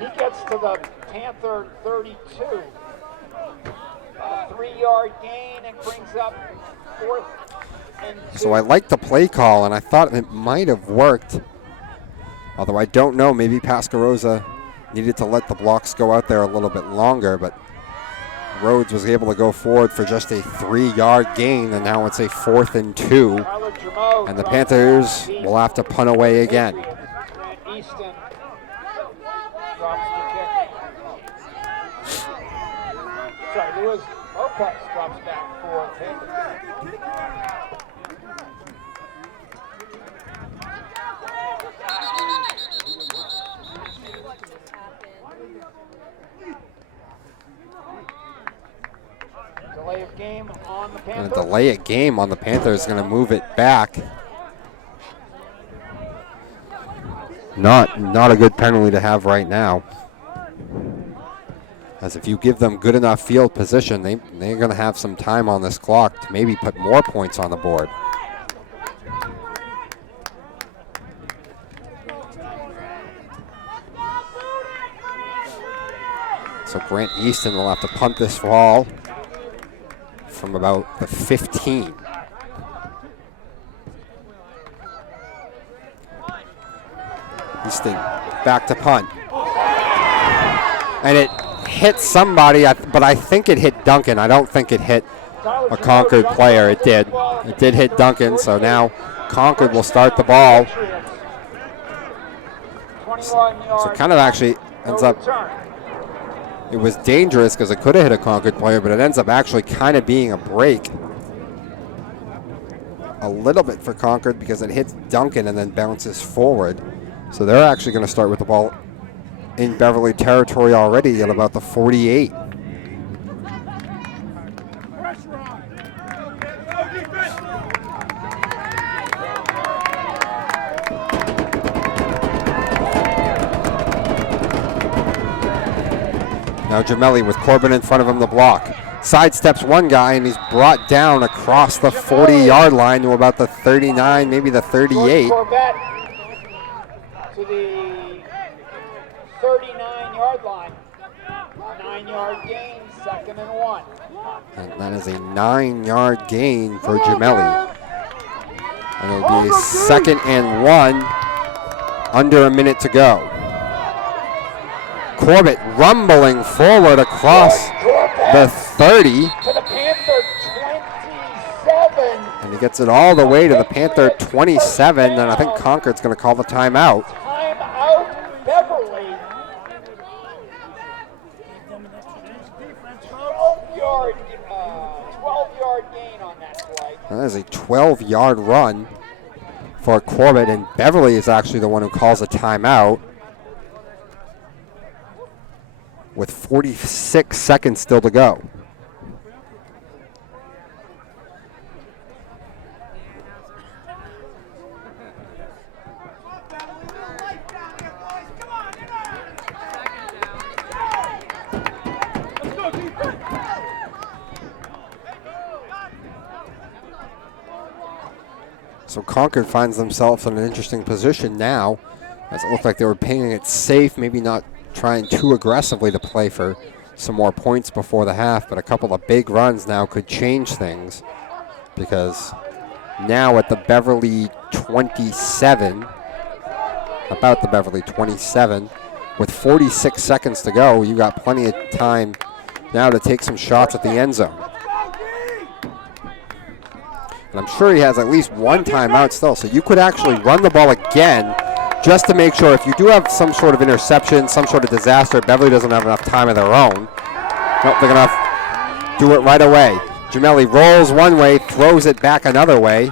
He gets to the Panther 32. A 3-yard gain and brings up 4th and 2. So I like the play call, and I thought it might have worked. Although I don't know, maybe Pascarosa needed to let the blocks go out there a little bit longer, but Rhodes was able to go forward for just a 3-yard gain, and now it's a 4th and 2. And the Panthers will have to punt away again. Easton drops the kick. Sorry, Lewis Lopez drops back for Panthers. Delay of game on the And Panthers. a delay a game on the Panthers is going to move it back. Not a good penalty to have right now. As if you give them good enough field position, they're going to have some time on this clock to maybe put more points on the board. So Grant Easton will have to punt this ball from about the 15. Easton back to punt. And it hit somebody, but I think it hit Duncan. I don't think it hit a Concord player. It did. It did hit Duncan, so now Concord will start the ball. So it kind of actually ends up, it was dangerous because it could have hit a Concord player, but it ends up actually kind of being a break a little bit for Concord because it hits Duncan and then bounces forward. So they're actually going to start with the ball in Beverly territory already at about the 48. Now Gemelli with Corbin in front of him, the block. Sidesteps one guy, and he's brought down across the 40-yard line to about the 39, maybe the 38. Corbett to the 39-yard line. 9-yard gain, 2nd and 1. And that is a 9-yard gain for Gemelli. And it'll be 2nd and 1, under a minute to go. Corbett rumbling forward across the 30. To the Panther 27. And he gets it all the way to the Panther 27, and I think Concord's going to call the timeout. Timeout, Beverly. 12-yard gain on that play. That is a 12-yard run for Corbett, and Beverly is actually the one who calls a timeout with 46 seconds still to go. So Concord finds themselves in an interesting position now, as it looked like they were playing it safe, maybe not trying too aggressively to play for some more points before the half, but a couple of big runs now could change things, because now at the Beverly 27, about the Beverly 27, with 46 seconds to go, you got plenty of time now to take some shots at the end zone. And I'm sure he has at least one timeout still, so you could actually run the ball again just to make sure if you do have some sort of interception, some sort of disaster, Beverly doesn't have enough time of their own. Nope, they're going to do it right away. Gemelli rolls one way, throws it back another way.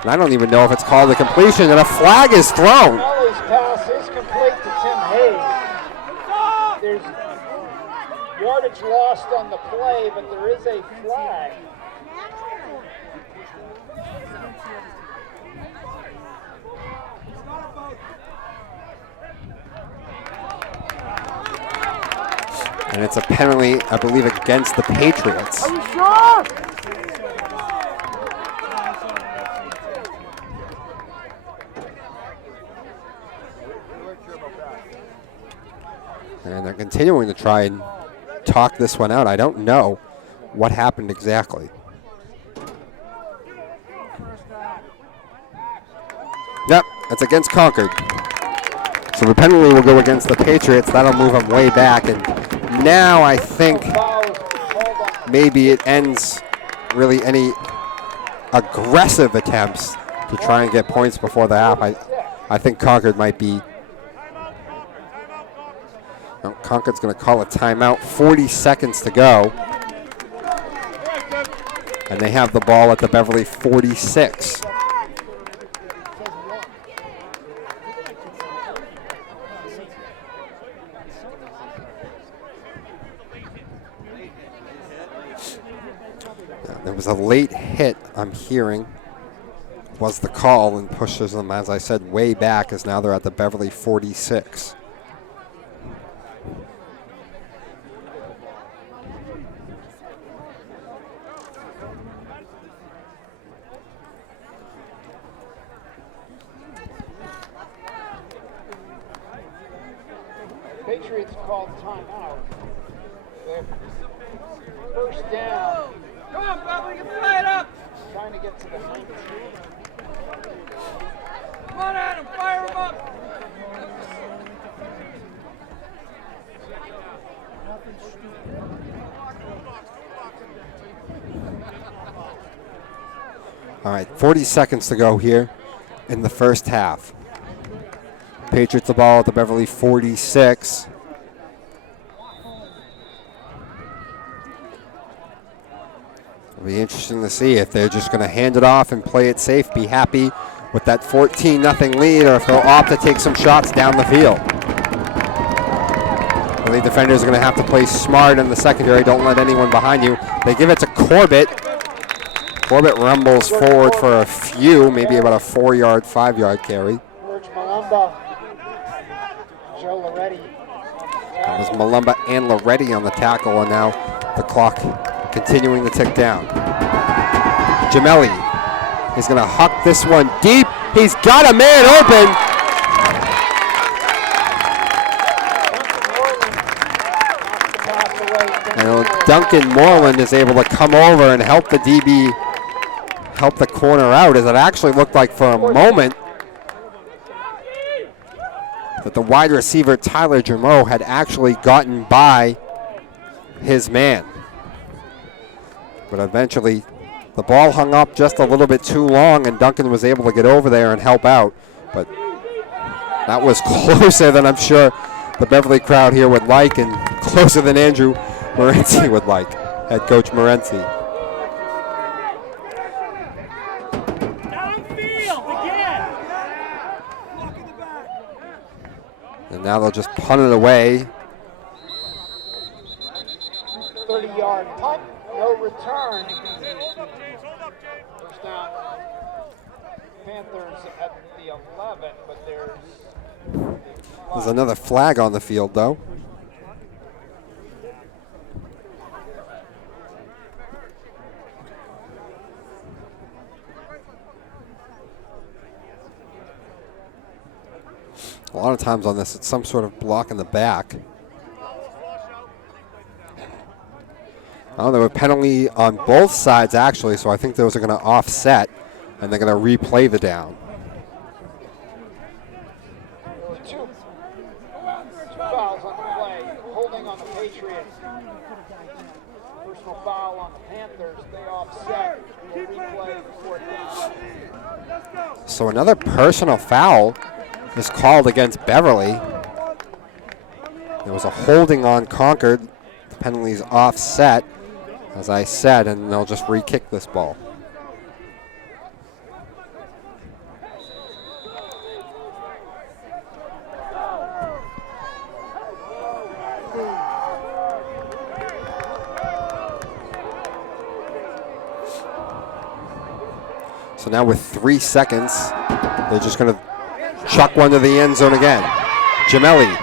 And I don't even know if it's called a completion, and a flag is thrown. Gemelli's pass is complete to Tim Hayes. There's yardage lost on the play, but there is a flag. And it's a penalty, I believe, against the Patriots. Are you sure? And they're continuing to try and talk this one out. I don't know what happened exactly. Yep, that's against Concord. So the penalty will go against the Patriots. That'll move them way back. And now I think maybe it ends really any aggressive attempts to try and get points before the half. I think Concord might be. No, Concord's going to call a timeout. 40 seconds to go. And they have the ball at the Beverly 46. There was a late hit, I'm hearing, was the call, and pushes them, as I said, way back, as now they're at the Beverly 46. Patriots called timeout. First down. Come on, Beverly, get fly it up. Trying to get to the 19. Come on, Adam, fire him up. All right, 40 seconds to go here in the first half. Patriots the ball at the Beverly 46. It'll be interesting to see if they're just going to hand it off and play it safe, be happy with that 14-0 lead, or if they'll opt to take some shots down the field. The lead defenders are going to have to play smart in the secondary. Don't let anyone behind you. They give it to Corbett. Corbett rumbles forward for a few, maybe about a 4-yard, 5-yard carry. That was Malumba and Loretti on the tackle, and now the clock continuing to tick down. Gemelli is going to huck this one deep. He's got a man open. And Duncan Moreland is able to come over and help the DB, help the corner out, as it actually looked like for a moment that the wide receiver, Tyler Jameau, had actually gotten by his man. But eventually, the ball hung up just a little bit too long, and Duncan was able to get over there and help out. But that was closer than I'm sure the Beverly crowd here would like, and closer than Andrew Morency would like, head coach Morency. And now they'll just punt it away. 30-yard punt, no return. First down, Panthers at the 11, but there's another flag on the field, though. A lot of times on this, it's some sort of block in the back. Oh, there were penalty on both sides, actually, so I think those are going to offset, and they're going to replay the down. Two fouls on the play, holding on the Patriots. Personal foul on the Panthers, they offset. We'll replay the fourth down. So another personal foul is called against Beverly. There was a holding on Concord. The penalty's offset, as I said, and they'll just re-kick this ball. So now with 3 seconds, they're just going to chuck one to the end zone again. Gemelli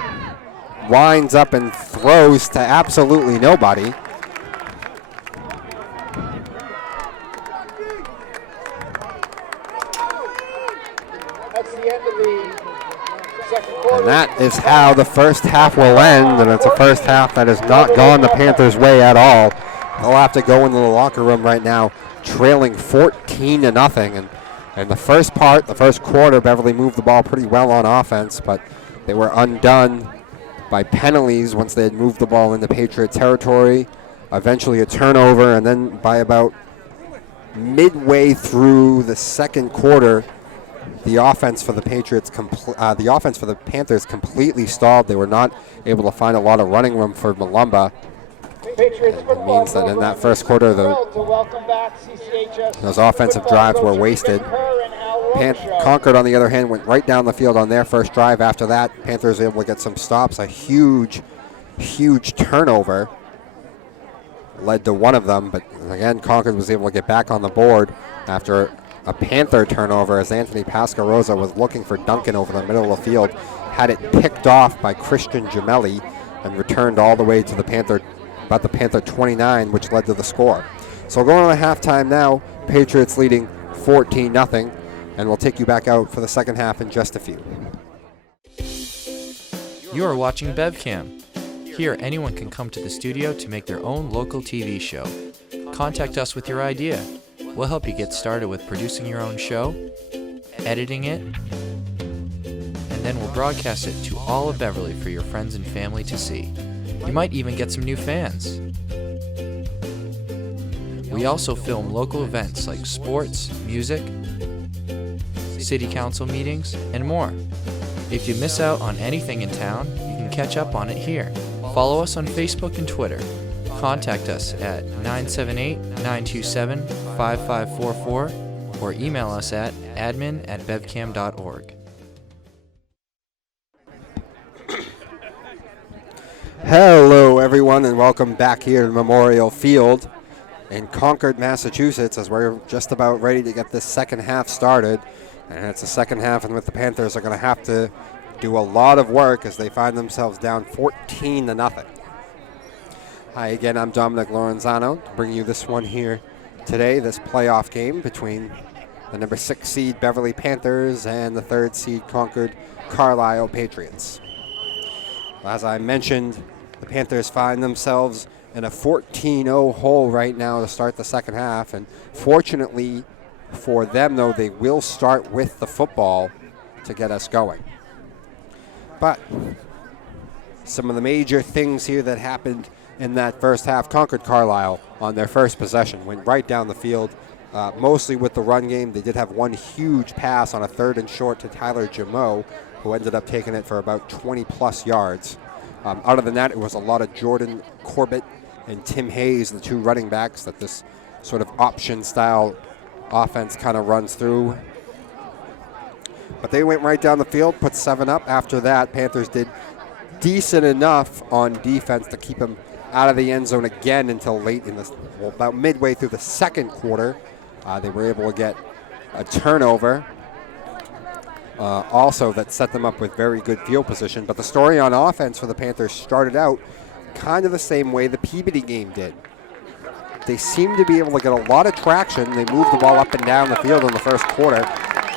winds up and throws to absolutely nobody. That's the end of the second quarter. And that is how the first half will end, and it's a first half that has not gone the Panthers' way at all. They'll have to go into the locker room right now trailing 14-0, and the first part, the first quarter, Beverly moved the ball pretty well on offense, but they were undone by penalties once they had moved the ball into Patriot territory, eventually a turnover, and then by about midway through the second quarter, the offense for the Panthers completely stalled. They were not able to find a lot of running room for Malumba. It means that in that first quarter, those offensive drives were wasted. Concord, on the other hand, went right down the field on their first drive. After that, Panthers were able to get some stops. A huge turnover led to one of them, but again, Concord was able to get back on the board after a Panther turnover, as Anthony Pascarosa was looking for Duncan over the middle of the field, had it picked off by Christian Gemelli and returned all the way to the Panther, about the Panther 29, which led to the score. So going on to halftime now, Patriots leading 14-0, and we'll take you back out for the second half in just a few. You are watching BevCam. Here, anyone can come to the studio to make their own local TV show. Contact us with your idea. We'll help you get started with producing your own show, editing it, and then we'll broadcast it to all of Beverly for your friends and family to see. You might even get some new fans. We also film local events like sports, music, city council meetings, and more. If you miss out on anything in town, you can catch up on it here. Follow us on Facebook and Twitter. Contact us at 978-927-5544 or email us at admin@bevcam.org. Hello, everyone, and welcome back here to Memorial Field in Concord, Massachusetts, as we're just about ready to get this second half started. And it's the second half in which the Panthers are going to have to do a lot of work as they find themselves down 14-0. Hi again, I'm Dominic Lorenzano to bring you this one here today, this playoff game between the number 6 seed Beverly Panthers and the 3rd seed Concord-Carlisle Patriots. As I mentioned, the Panthers find themselves in a 14-0 hole right now to start the second half, and fortunately for them, though, they will start with the football to get us going. But some of the major things here that happened in that first half, Concord-Carlisle on their first possession went right down the field, mostly with the run game. They did have one huge pass on a 3rd and short to Tyler Jameau, who ended up taking it for about 20-plus yards. Other than that, it was a lot of Jordan Corbett and Tim Hayes, the 2 running backs that this sort of option-style offense kind of runs through. But they went right down the field, put 7 up. After that, Panthers did decent enough on defense to keep them out of the end zone again until late in about midway through the second quarter. They were able to get a turnover. Also, that set them up with very good field position. But the story on offense for the Panthers started out kind of the same way the Peabody game did. They seemed to be able to get a lot of traction. They moved the ball up and down the field in the first quarter,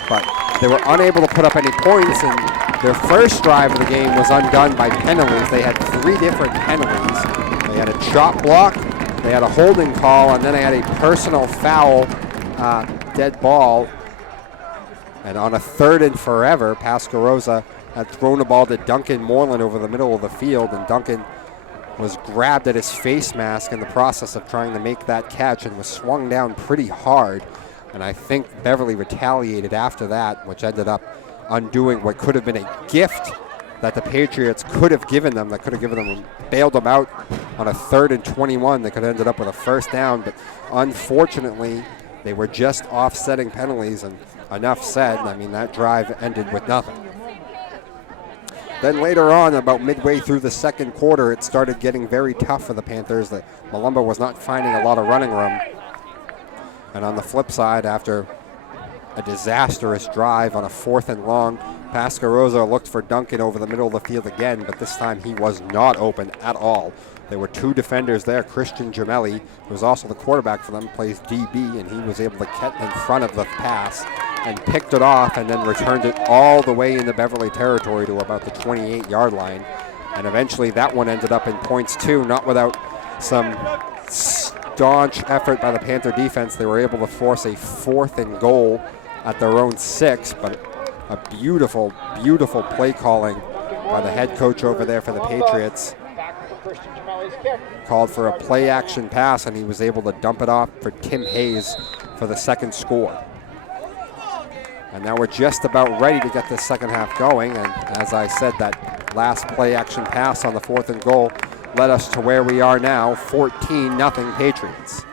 but they were unable to put up any points, and their first drive of the game was undone by penalties. They had 3 different penalties. They had a chop block, they had a holding call, and then they had a personal foul, dead ball. And on a 3rd and forever, Pascarosa had thrown the ball to Duncan Moreland over the middle of the field, and Duncan was grabbed at his face mask in the process of trying to make that catch and was swung down pretty hard. And I think Beverly retaliated after that, which ended up undoing what could have been a gift that the Patriots could have given them, bailed them out on a 3rd and 21. They could have ended up with a first down, but unfortunately, they were just offsetting penalties, and enough said. I mean, that drive ended with nothing. Then later on, about midway through the second quarter, it started getting very tough for the Panthers. That Malumba was not finding a lot of running room. And on the flip side, after a disastrous drive on a 4th and long, Pascarosa looked for Duncan over the middle of the field again, but this time he was not open at all. There were 2 defenders there. Christian Gemelli, who was also the quarterback for them, plays DB, and he was able to get in front of the pass and picked it off and then returned it all the way into Beverly territory to about the 28-yard line. And eventually that one ended up in points too, not without some staunch effort by the Panther defense. They were able to force a 4th and goal at their own 6, but a beautiful, beautiful play calling by the head coach over there for the Patriots. Called for a play action pass, and he was able to dump it off for Tim Hayes for the second score. And now we're just about ready to get this second half going, and as I said, that last play action pass on the 4th and goal led us to where we are now, 14-0 Patriots.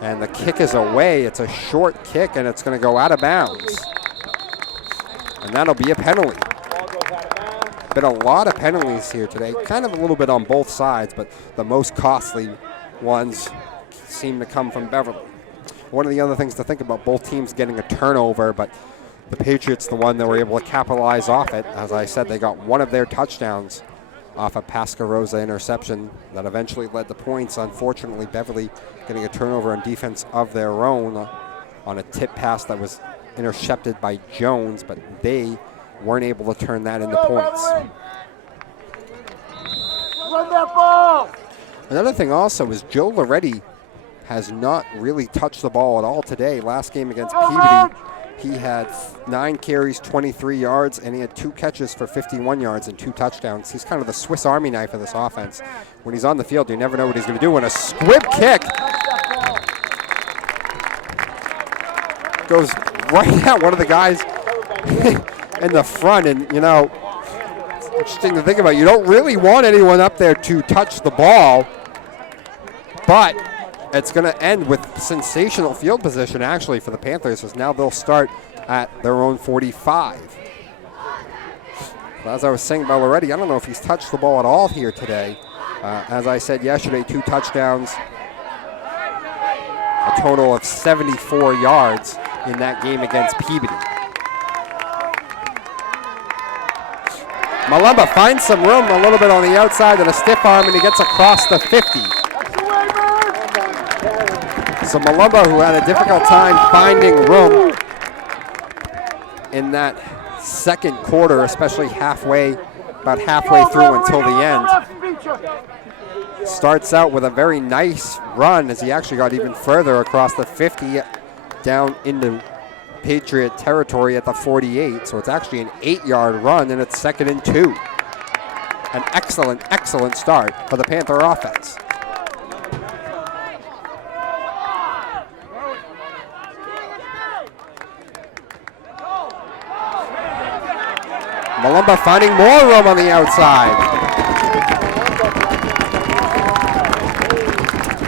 And the kick is away. It's a short kick, and it's going to go out of bounds. And that'll be a penalty. Been a lot of penalties here today, kind of a little bit on both sides, but the most costly ones seem to come from Beverly. One of the other things to think about, both teams getting a turnover, but the Patriots the one that were able to capitalize off it. As I said, they got one of their touchdowns off a Pascarosa interception that eventually led to points. Unfortunately, Beverly getting a turnover on defense of their own on a tip pass that was intercepted by Jones, but they weren't able to turn that into points. Run that ball! Another thing also is Joe Loretti has not really touched the ball at all today. Last game against Peabody, he had 9 carries, 23 yards, and he had 2 catches for 51 yards and 2 touchdowns. He's kind of the Swiss Army knife of this offense. When he's on the field, you never know what he's going to do. And a squib kick goes right at one of the guys in the front. And, you know, it's interesting to think about. You don't really want anyone up there to touch the ball, but it's going to end with sensational field position, actually, for the Panthers, because now they'll start at their own 45. As I was saying about already, I don't know if he's touched the ball at all here today. As I said yesterday, 2 touchdowns, a total of 74 yards in that game against Peabody. Malumba finds some room a little bit on the outside and a stiff arm, and he gets across the 50. So Malumba, who had a difficult time finding room in that second quarter, especially about halfway through until the end, starts out with a very nice run as he actually got even further across the 50 down into Patriot territory at the 48. So it's actually an 8-yard run, and it's 2nd and 2. An excellent, excellent start for the Panther offense. Malumba finding more room on the outside.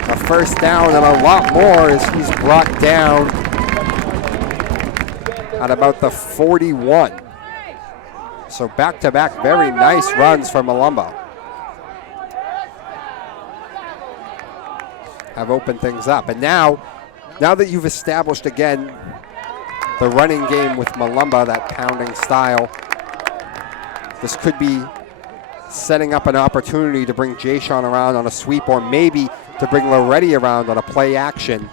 A first down and a lot more as he's brought down at about the 41. So back-to-back very nice runs for Malumba. Have opened things up. And now that you've established again the running game with Malumba, that pounding style, this could be setting up an opportunity to bring Jay-Sean around on a sweep, or maybe to bring Loretti around on a play action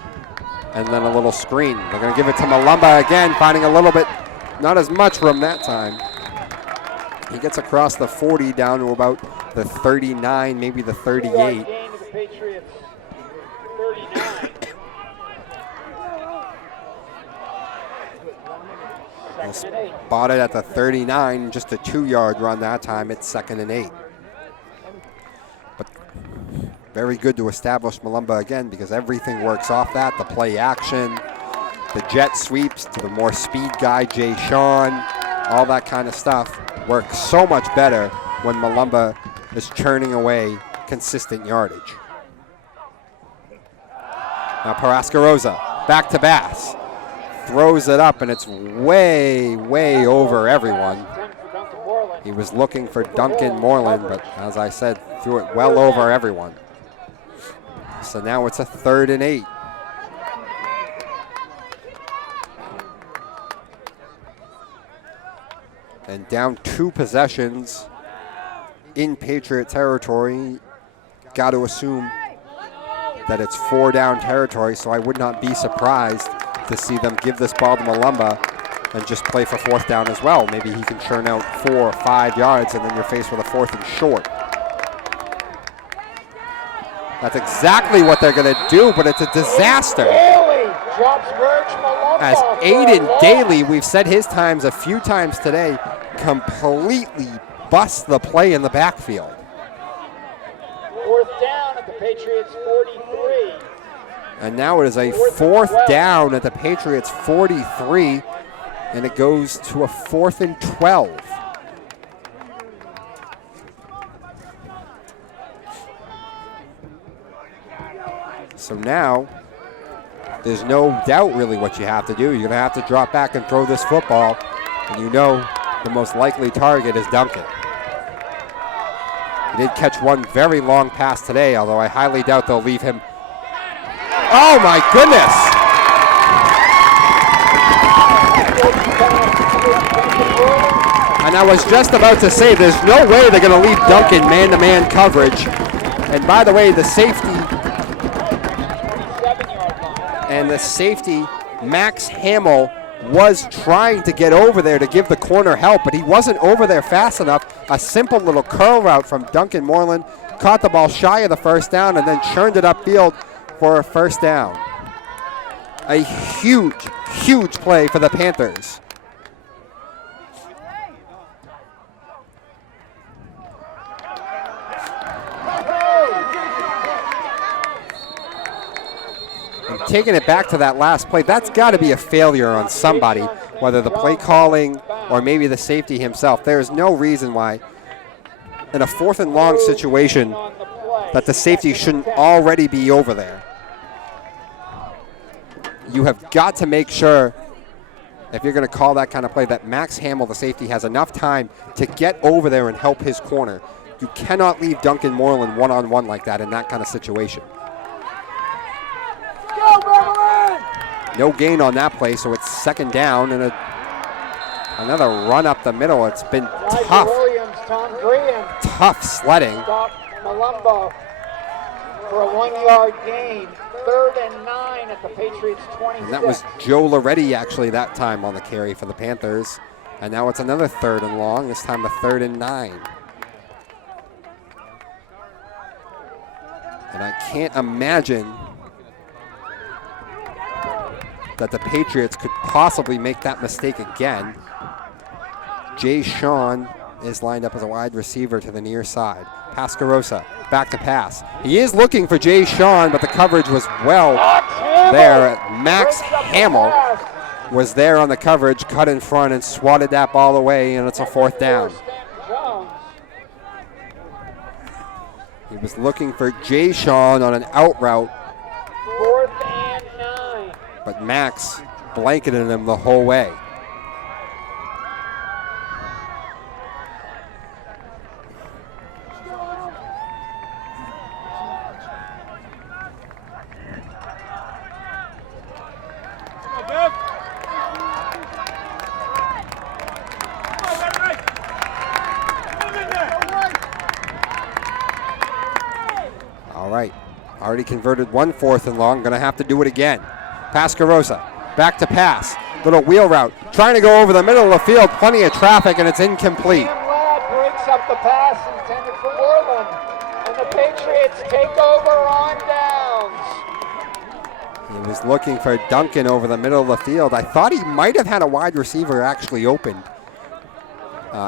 and then a little screen. They're going to give it to Malumba again, finding a little bit, not as much room that time. He gets across the 40 down to about the 39, maybe the 38. Spotted at the 39, just a 2-yard run that time. It's 2nd and 8. But very good to establish Malumba again, because everything works off that. The play action, the jet sweeps to the more speed guy, Jay Sean, all that kind of stuff works so much better when Malumba is churning away consistent yardage. Now Parascarosa back to Bass. Throws it up, and it's way, way over everyone. He was looking for Duncan Moreland, but as I said, threw it well over everyone. So now it's a 3rd and 8. And down 2 possessions in Patriot territory. Got to assume that it's 4 down territory, so I would not be surprised to see them give this ball to Malumba and just play for 4th down as well. Maybe he can churn out 4 or 5 yards, and then you're faced with a 4th and short. That's exactly what they're going to do, but it's a disaster. As Aiden Daly, we've said his times a few times today, completely busts the play in the backfield. 4th down at the Patriots 43. And now it is a 4th down at the Patriots 43, and it goes to a 4th and 12. So now there's no doubt really what you have to do. You're going to have to drop back and throw this football, and you know the most likely target is Duncan. He did catch one very long pass today, although I highly doubt they'll leave him. Oh my goodness! And I was just about to say, there's no way they're going to leave Duncan man-to-man coverage. And by the way, the safety, Max Hamill, was trying to get over there to give the corner help, but he wasn't over there fast enough. A simple little curl route from Duncan Moreland, caught the ball shy of the 1st down, and then churned it upfield for a 1st down. A huge, huge play for the Panthers. And taking it back to that last play, that's got to be a failure on somebody, whether the play calling or maybe the safety himself. There is no reason why, in a 4th and long situation, that the safety shouldn't already be over there. You have got to make sure, if you're going to call that kind of play, that Max Hamill, the safety, has enough time to get over there and help his corner. You cannot leave Duncan Moreland one-on-one like that in that kind of situation. Go, Beverly! No gain on that play, so it's 2nd down and another run up the middle. It's been tough. Williams, Tom Graham. Tough sledding. Stop Malumbo for a 1-yard gain. 3rd and 9 at the Patriots 26. And that was Joe Loretti actually that time on the carry for the Panthers. And now it's another 3rd and long, this time a 3rd and 9. And I can't imagine that the Patriots could possibly make that mistake again. Jay Sean is lined up as a wide receiver to the near side. Pascarosa, back to pass. He is looking for Jay Sean, but the coverage was well there. Max Hamill was there on the coverage, cut in front and swatted that ball away, and it's a 4th down. He was looking for Jay Sean on an out route. 4th and 9. But Max blanketed him the whole way. All right, already converted 1 4th and long, gonna have to do it again. Pascarosa, back to pass, little wheel route, trying to go over the middle of the field, plenty of traffic, and it's incomplete. Ian Ladd breaks up the pass intended for Moreland, and the Patriots take over on downs. He was looking for Duncan over the middle of the field. I thought he might have had a wide receiver actually open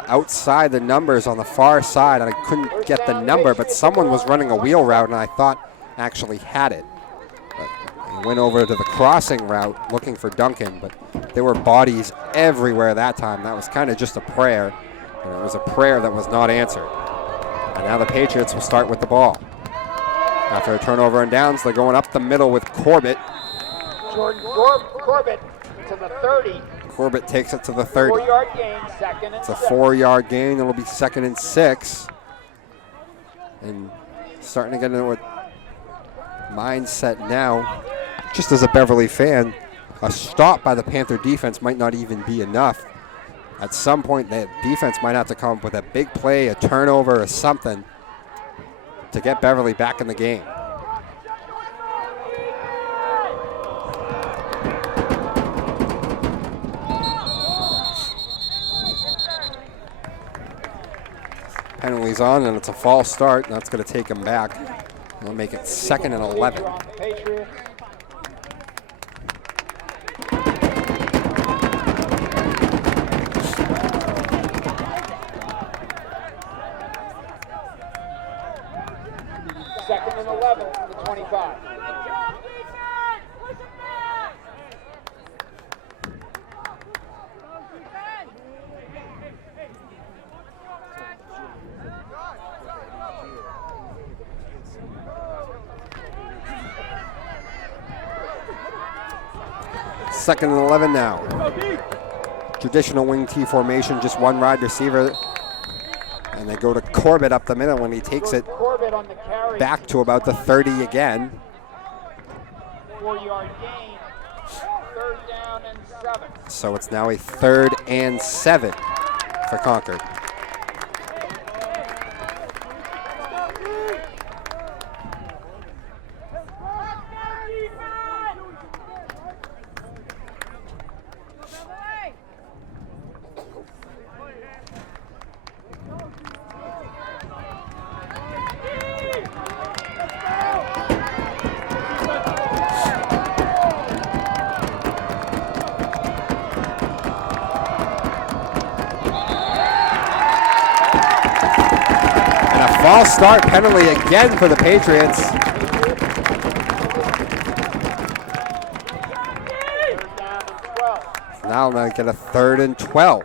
outside the numbers on the far side, and I couldn't get the number, but someone was running a wheel route, and I thought actually had it. But he went over to the crossing route looking for Duncan, but there were bodies everywhere that time. That was kind of just a prayer, and it was a prayer that was not answered. And now the Patriots will start with the ball. After a turnover and downs, they're going up the middle with Corbett. Jordan Corbett to the 30. Corbett takes it to the 30. 4-yard gain, 2nd and It's a 7. 4-yard gain. It'll be 2nd and 6. And starting to get into a mindset now, just as a Beverly fan, a stop by the Panther defense might not even be enough. At some point, the defense might have to come up with a big play, a turnover, or something to get Beverly back in the game. Penalties on, and it's a false start, and that's going to take him back. We'll make it 2nd and 11. Patriots. Second and 11 from the 25. Second and 11 now. Traditional wing T formation, just one wide receiver. And they go to Corbett up the middle, and he takes it Corbett on the carry. back to about the 30 again. 4-yard gain. 3rd down and 7. So it's now a 3rd and 7 for Concord. False start penalty again for the Patriots. Now they get a 3rd and 12.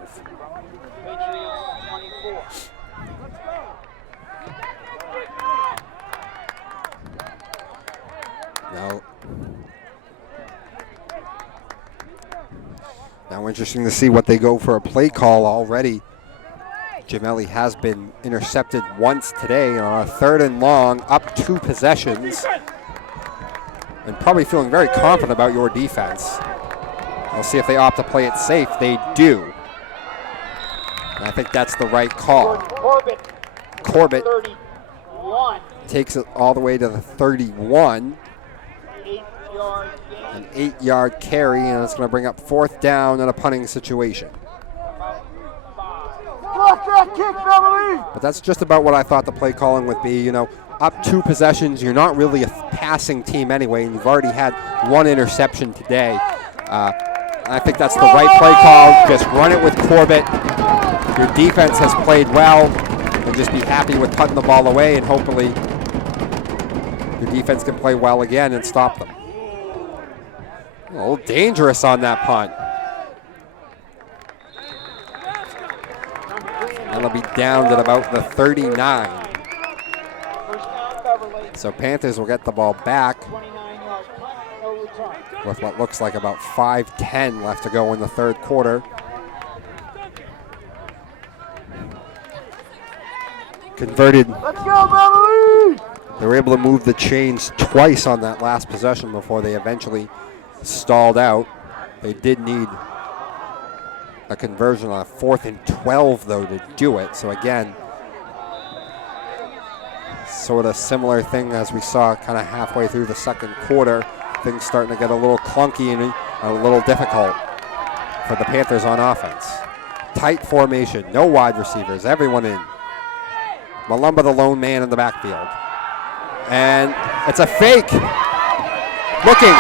Now interesting to see what they go for a play call already. Gemelli has been intercepted once today on a 3rd and long, up 2 possessions. And probably feeling very confident about your defense. I'll see if they opt to play it safe. They do. And I think that's the right call. Corbett 31. Takes it all the way to the 31. 8-yard gain. An 8-yard carry, and it's going to bring up 4th down in a punting situation. Block that kick, Beverly! But that's just about what I thought the play calling would be. You know, up 2 possessions, you're not really a passing team anyway, and you've already had 1 interception today. I think that's the right play call. Just run it with Corbett. Your defense has played well, and just be happy with putting the ball away, and hopefully your defense can play well again and stop them. A little dangerous on that punt. And they'll be down at about the 39. So Panthers will get the ball back with what looks like about 5:10 left to go in the 3rd quarter. Converted. Let's go, Beverly! They were able to move the chains twice on that last possession before they eventually stalled out. They did need a conversion on a 4th and 12, though, to do it. So again, sort of similar thing as we saw kind of halfway through the 2nd quarter. Things starting to get a little clunky and a little difficult for the Panthers on offense. Tight formation, no wide receivers, everyone in. Malumba the lone man in the backfield. And it's a fake. Looking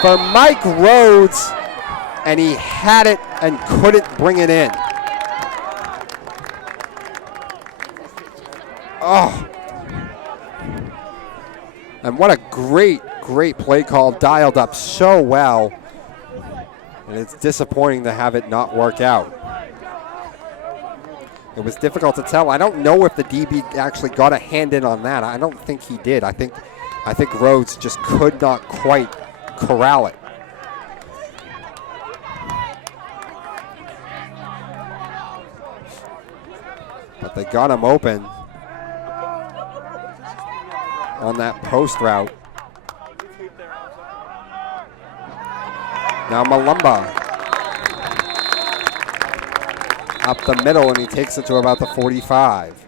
for Mike Rhodes, and he had it and couldn't bring it in. Oh. And what a great play call, dialed up so well. And it's disappointing to have it not work out. It was difficult to tell. I don't know if the DB actually got a hand in on that. I don't think he did. I think Rhodes just could not quite corral it. But they got him open on that post route. Now Malumba up the middle, and he takes it to about the 45.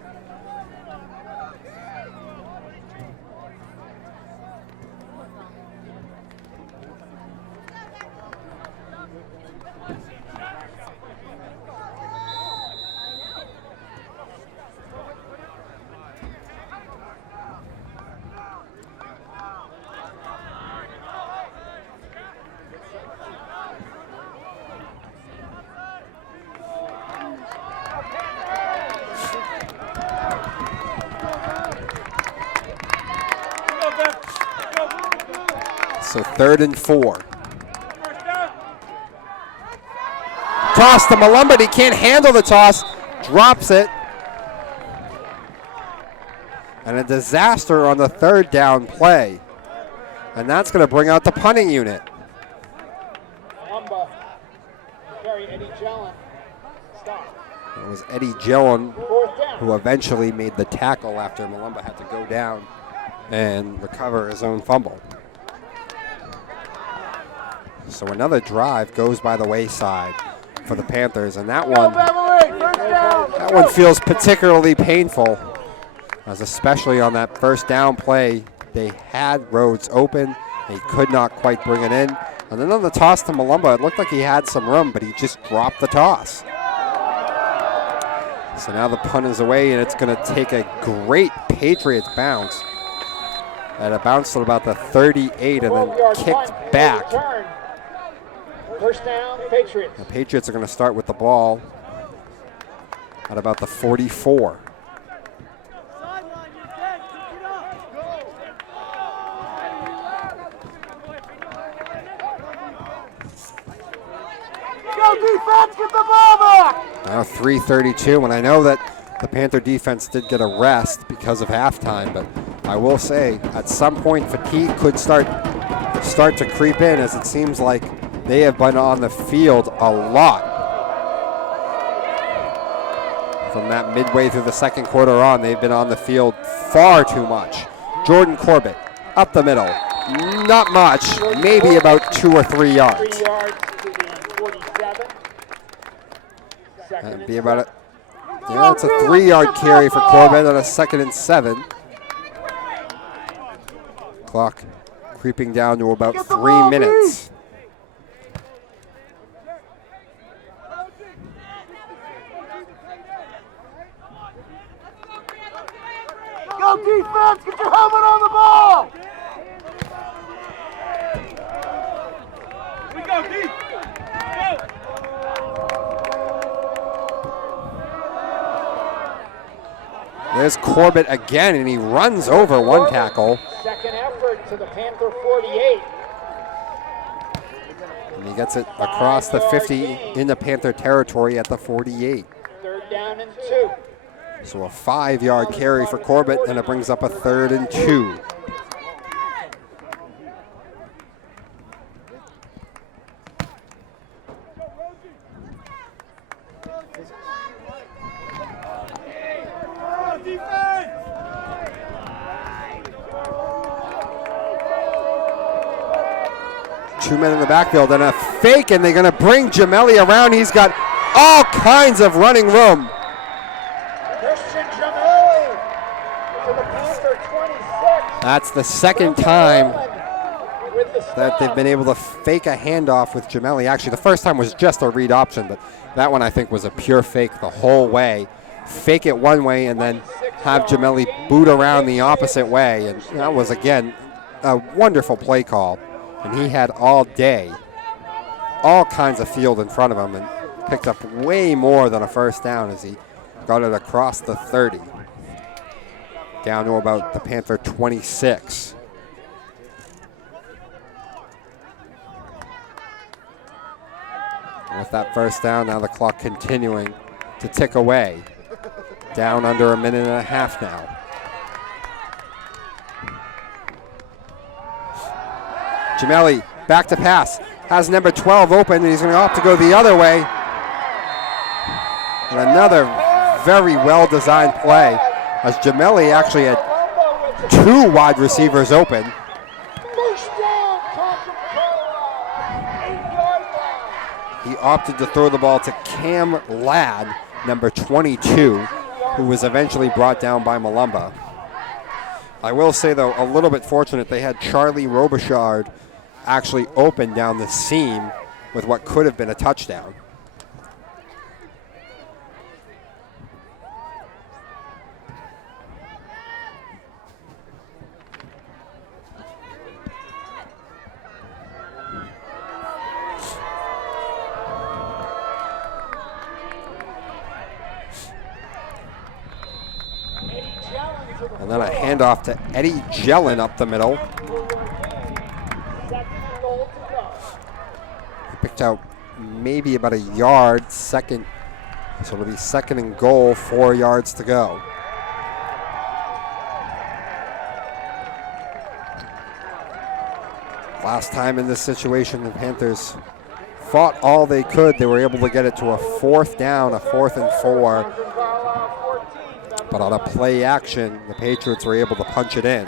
So 3rd and 4. Toss to Malumba, but he can't handle the toss. Drops it. And a disaster on the 3rd down play. And that's going to bring out the punting unit. Malumba, carry Eddie Jellin. Stop. It was Eddie Jellin 4th down. who eventually made the tackle after Malumba had to go down and recover his own fumble. So another drive goes by the wayside for the Panthers, and that one feels particularly painful, as especially on that 1st down play, they had Rhodes open, he could not quite bring it in, and then on the toss to Malumba, it looked like he had some room, but he just dropped the toss. So now the punt is away, and it's going to take a great Patriots bounce, and it bounced at about the 38 and then kicked back. 1st down, Patriots. The Patriots are going to start with the ball at about the 44. Now 3:32, and I know that the Panther defense did get a rest because of halftime, but I will say at some point fatigue could start to creep in, as it seems like they have been on the field a lot. From that midway through the second quarter on, they've been on the field far too much. Jordan Corbett up the middle. Not much, maybe about 2 or 3 yards. 3 yards to the 47. That'd be about it. Yeah, it's a 3-yard carry for Corbett on a 2nd and 7. Clock creeping down to about 3 minutes. Go defense, get your helmet on the ball! We go deep! There's Corbett again, and he runs over one tackle. Second effort to the Panther 48. And he gets it across the 50 into Panther territory at the 48. 3rd down and 2. So a 5-yard carry for Corbett, and it brings up a 3rd and 2. Two men in the backfield and a fake, and they're going to bring Jamelli around. He's got all kinds of running room. Christian Jamelli to the Panther 26. That's the second time With the that they've stop. been able to fake a handoff with Jamelli. Actually, the first time was just a read option, but that one I think was a pure fake the whole way. Fake it one way and then have Jamelli boot around the opposite way. And that was, again, a wonderful play call. And he had all day, all kinds of field in front of him, and picked up way more than a first down as he got it across the 30. Down to about the Panther 26. With that first down, now the clock continuing to tick away. Down under a minute and a half now. Jamelli back to pass. Has number 12 open, and he's going to opt to go the other way. And another very well-designed play, as Jamelli actually had 2 wide receivers open. First down, Concord-Carlisle, 8-yard line. He opted to throw the ball to Cam Ladd, number 22, who was eventually brought down by Malumba. I will say, though, a little bit fortunate they had Charlie Robichard actually open down the seam with what could have been a touchdown. And then a handoff to Eddie Jellin up the middle. He picked out maybe about a yard, second. So it'll be 2nd and goal, 4 yards to go. Last time in this situation, the Panthers fought all they could. They were able to get it to a 4th down, a 4th and 4. But on a play action, the Patriots were able to punch it in.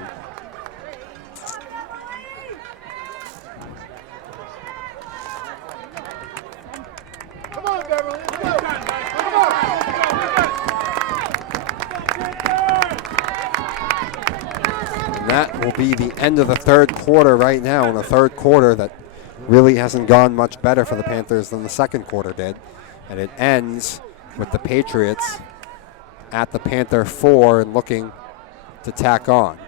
Come on, Beverly, let's go. Come on. And that will be the end of the 3rd quarter right now, in a 3rd quarter that really hasn't gone much better for the Panthers than the 2nd quarter did. And it ends with the Patriots at the Panther 4 and looking to tack on.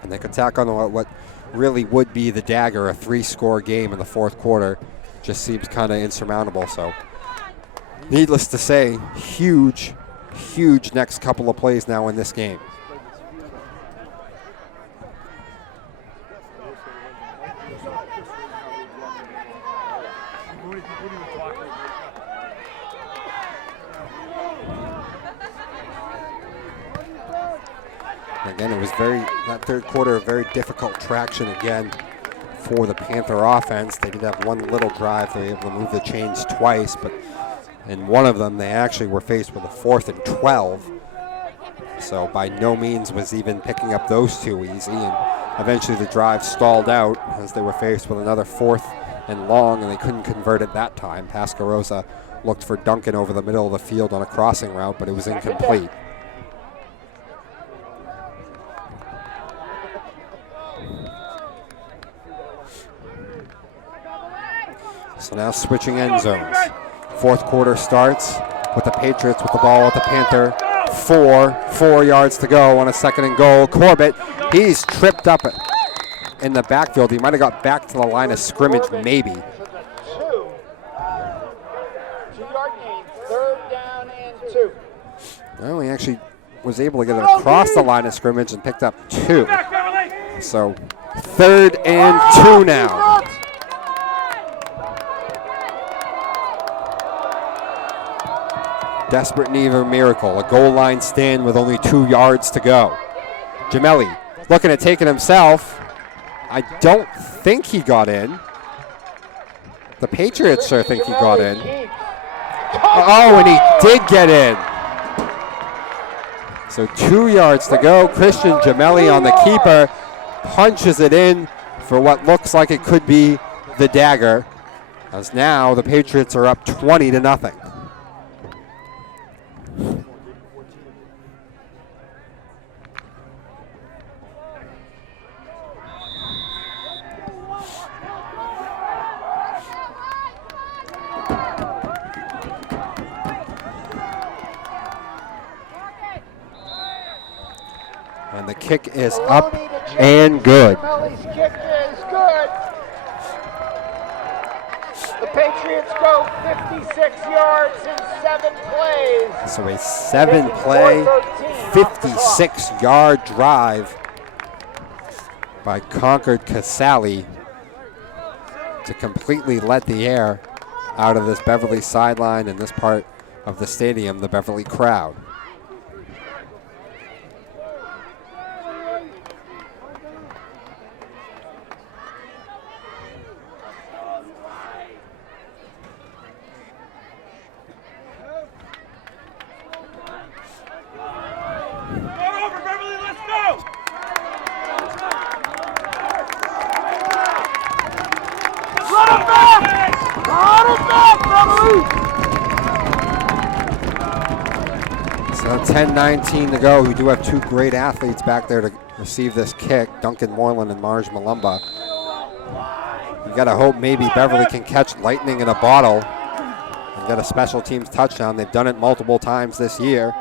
And they could tack on what really would be the dagger, a 3-score game in the 4th quarter. Just seems kind of insurmountable. So needless to say, huge, huge next couple of plays now in this game. Again, it was that third quarter, a very difficult traction again for the Panther offense. They did have one little drive. They were able to move the chains twice, but in one of them, they actually were faced with a 4th and 12. So by no means was even picking up those two easy. And eventually the drive stalled out as they were faced with another 4th and long, and they couldn't convert it that time. Pascarosa looked for Duncan over the middle of the field on a crossing route, but it was incomplete. So now switching end zones. Fourth quarter starts with the Patriots with the ball at the Panther. 4 yards to go on a 2nd and goal. Corbett, he's tripped up in the backfield. He might have got back to the line of scrimmage, maybe. 2-yard gain, 3rd down and 2. Well, he actually was able to get it across the line of scrimmage and picked up 2. So 3rd and 2 now. Desperate need of a miracle. A goal line stand with only 2 yards to go. Gemelli looking at taking himself. I don't think he got in. The Patriots sure think he got in. Oh, and he did get in. So 2 yards to go. Christian Gemelli on the keeper punches it in for what looks like it could be the dagger, as now the Patriots are up 20-0. And the kick is up and good. Gemelli's kick is good. The Patriots go 56 yards in 7 plays. So a 7-play, 56-yard drive by Concord-Carlisle to completely let the air out of this Beverly sideline and this part of the stadium, the Beverly crowd. So 10-19 to go. We do have 2 great athletes back there to receive this kick, Duncan Moreland and Marge Malumba. You got to hope maybe Beverly can catch lightning in a bottle and get a special teams touchdown. They've done it multiple times this year.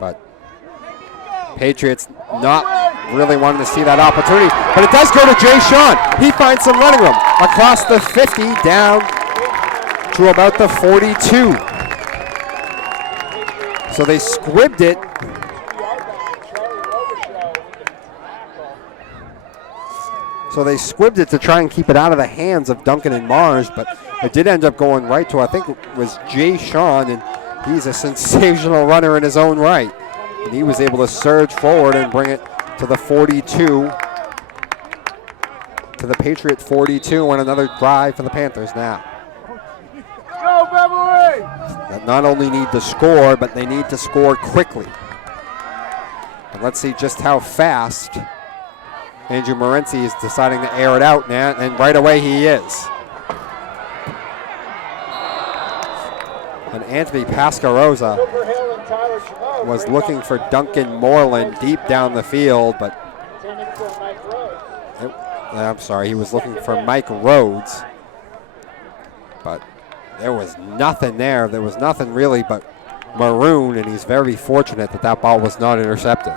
But Patriots not really wanting to see that opportunity, but it does go to Jay Sean. He finds some running room across the 50 down to about the 42. So they squibbed it. To try and keep it out of the hands of Duncan and Marge, but it did end up going right to, I think it was Jay Sean, and he's a sensational runner in his own right. And he was able to surge forward and bring it to the 42, to the Patriot 42, and another drive for the Panthers now. Go, Beverly! That not only need to score, but they need to score quickly. And let's see just how fast Andrew Morency is deciding to air it out now, and right away he is. And Anthony Pascarosa was looking for Duncan Moreland deep down the field, but I'm sorry, he was looking for Mike Rhodes, but there was nothing there. There was nothing really but maroon, and he's very fortunate that that ball was not intercepted.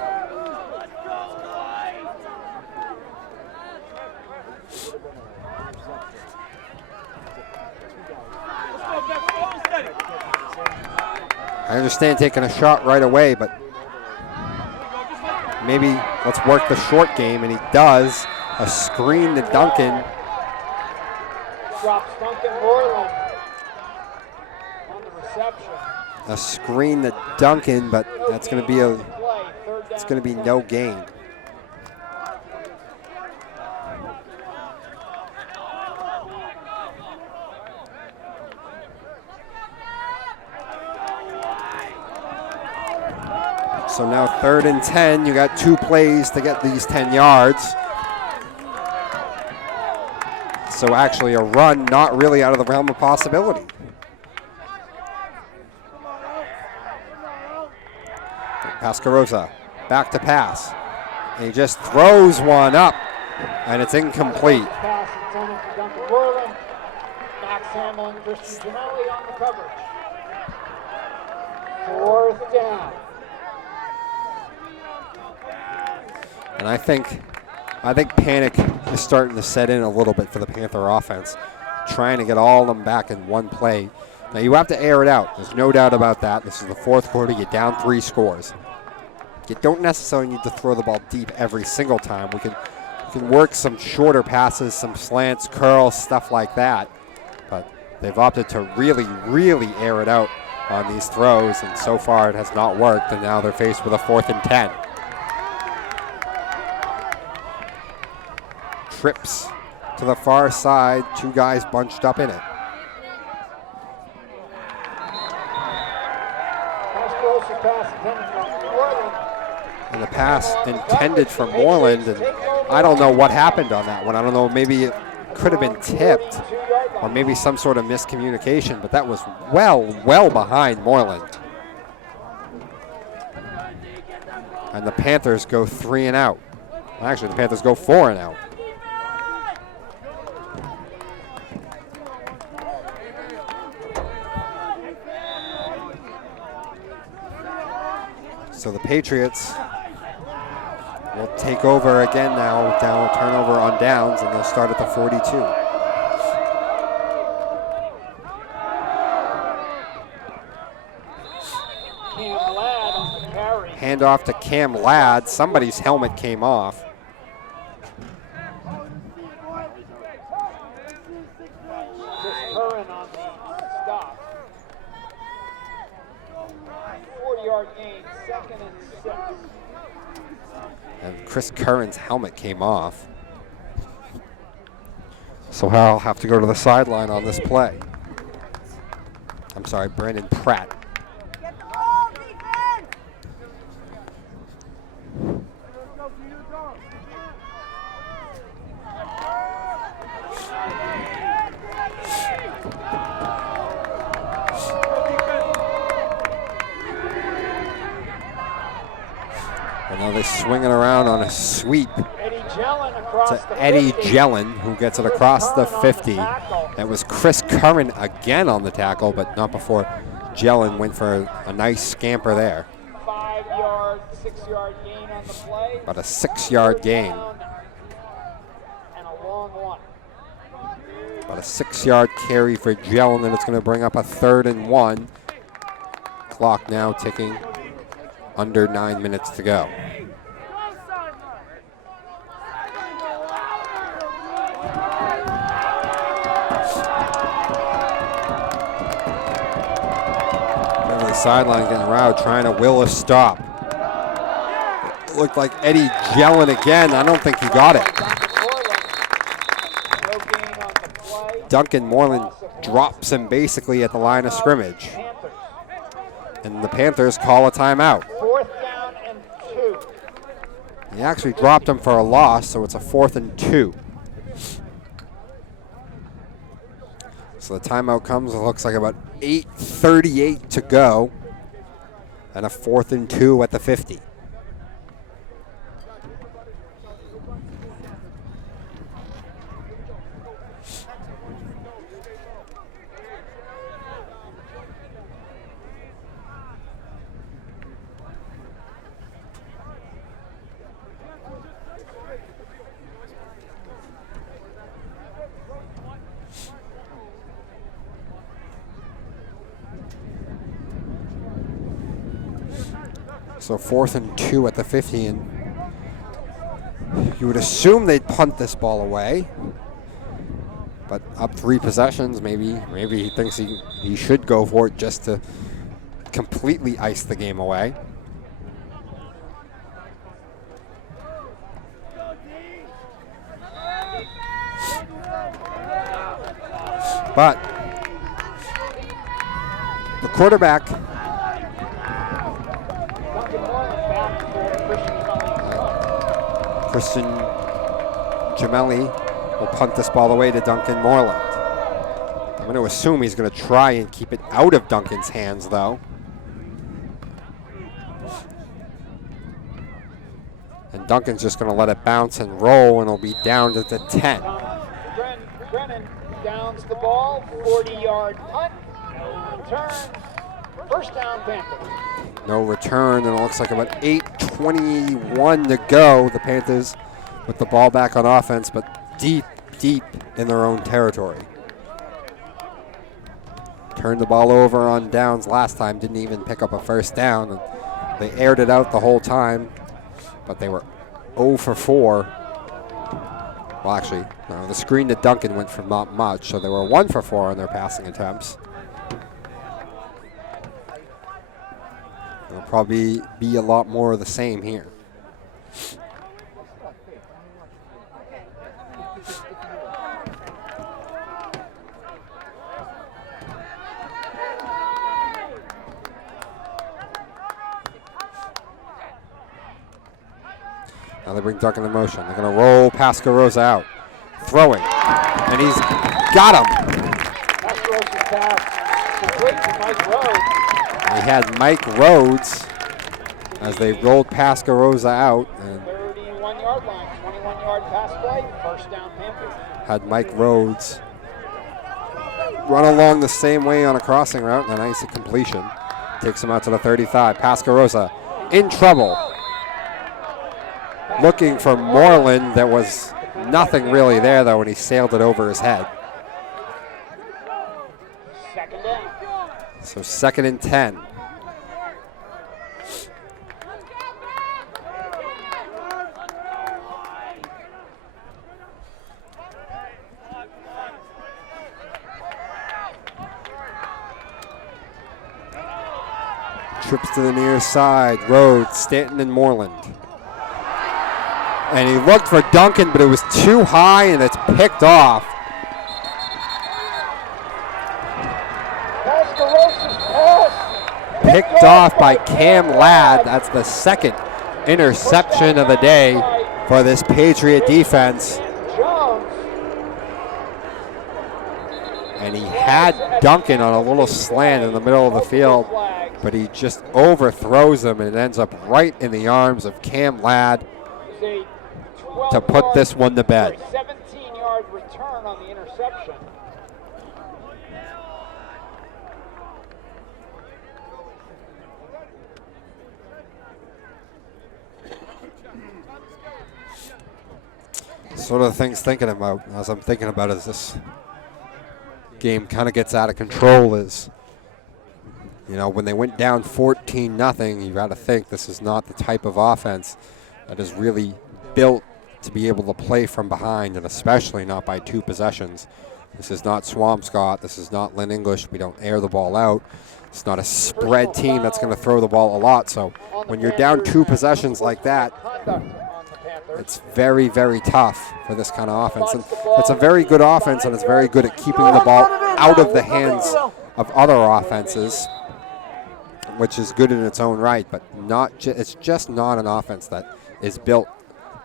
I understand taking a shot right away, but maybe let's work the short game, and he does. A screen to Duncan. Drops Duncan Moreland on the reception. a screen to Duncan, but that's going to be it's going to be no gain. So now 3rd and 10. You got 2 plays to get these 10 yards. So actually a run not really out of the realm of possibility. Pascarosa back to pass. And he just throws one up, and it's incomplete. Pass intended for Duncan Moreland. Max Hamlin, Christian Gimelli on the coverage. 4th down. And I think panic is starting to set in a little bit for the Panther offense, trying to get all of them back in one play. Now you have to air it out. There's no doubt about that. This is the 4th quarter. You're down 3 scores. You don't necessarily need to throw the ball deep every single time. We can work some shorter passes, some slants, curls, stuff like that. But they've opted to really, really air it out on these throws, and so far it has not worked, and now they're faced with a 4th and 10. Trips to the far side, 2 guys bunched up in it. And the pass intended for Moreland, and I don't know what happened on that one. I don't know, maybe it could have been tipped or maybe some sort of miscommunication, but that was well behind Moreland. And the Panthers go 3 and out. Actually, the Panthers go 4 and out. So the Patriots will take over again now, turnover on downs, and they'll start at the 42. Cam Ladd on the carry. Hand off to Cam Ladd. Somebody's helmet came off. Chris Curran on the stop. 4-yard gain, 2nd and 6. And Chris Curran's helmet came off. So I'll have to go to the sideline on this play. I'm sorry, Brandon Pratt. Get the ball, defense! And now they're swinging around on a sweep Eddie Jellin across to the Eddie 50. Jellin, who gets it across the 50. That was Chris Curran again on the tackle, but not before Jellin went for a nice scamper there. 5-yard, 6-yard gain on the play. About a 6-yard gain. And a long one. About a 6-yard carry for Jellin, and it's going to bring up a 3rd and 1. Clock now ticking. Under 9 minutes to go. Beverly sideline getting around, trying to will a stop. It looked like Eddie Jellin again. I don't think he got it. No gain on the play. Duncan Moreland drops him basically at the line of scrimmage. And the Panthers call a timeout. 4th down and 2. He actually dropped him for a loss, so it's a 4th and 2. So the timeout comes, it looks like about 8:38 to go, and a 4th and 2 at the 50. So 4th and 2 at the 50, and you would assume they'd punt this ball away. But up 3 possessions, maybe he thinks he should go for it just to completely iced the game away. But the quarterback, Christian Gemelli, will punt this ball away to Duncan Moreland. I'm going to assume he's going to try and keep it out of Duncan's hands, though. And Duncan's just going to let it bounce and roll, and it'll be down to the 10. Brennan downs the ball, 40-yard punt, no return, first down Panthers. No return, and it looks like about 8:21 to go. The Panthers with the ball back on offense, but deep in their own territory. Turned the ball over on downs last time, didn't even pick up a first down. And they aired it out the whole time, but they were 0 for 4. Well, actually, no, the screen to Duncan went for not much, so they were 1 for 4 on their passing attempts. It'll probably be a lot more of the same here. Now they bring Duncan in motion. They're going to roll Pascarosa out. Throwing. And he's got him. Pascarosa's pass complete to Mike Rhodes. They had Mike Rhodes as they rolled Pascarosa out. And 31-yard line, 21-yard pass play, first down Panthers. had Mike Rhodes run along the same way on a crossing route, and a nice completion. Takes him out to the 35. Pascarosa in trouble. Looking for Moreland. There was nothing really there, though, when he sailed it over his head. Second down. So 2nd and 10. Trips to the near side. Rhodes, Stanton, and Moreland. And he looked for Duncan, but it was too high, and it's picked off. Picked off by Cam Ladd. That's the 2nd interception of the day for this Patriot defense. And he had Duncan on a little slant in the middle of the field, but he just overthrows him, and it ends up right in the arms of Cam Ladd to put this one to bed. 17-yard return on the interception. Sort of the things thinking about, as I'm thinking about as this game kind of gets out of control is, you know, when they went down 14-0, you got to think this is not the type of offense that is really built to be able to play from behind, and especially not by 2 possessions. This is not Swampscott. This is not Lynn English. We don't air the ball out. It's not a spread team that's going to throw the ball a lot. So when you're down 2 possessions like that, it's very, very tough for this kind of offense. And it's a very good offense, and it's very good at keeping the ball out of the hands of other offenses, which is good in its own right, but it's just not an offense that is built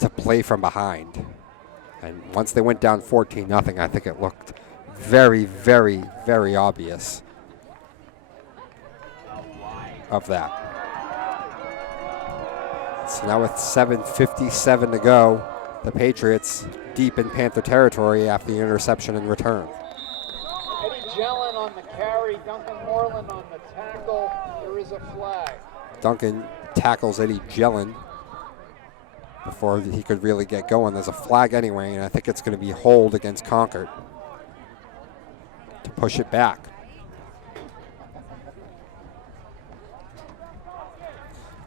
to play from behind. And once they went down 14-0, I think it looked very, very, very obvious of that. So now with 7:57 to go, the Patriots deep in Panther territory after the interception and return. Eddie Jellin on the carry, Duncan Moreland on the tackle. There is a flag. Duncan tackles Eddie Jellin before he could really get going. There's a flag anyway, and I think it's going to be hold against Concord to push it back.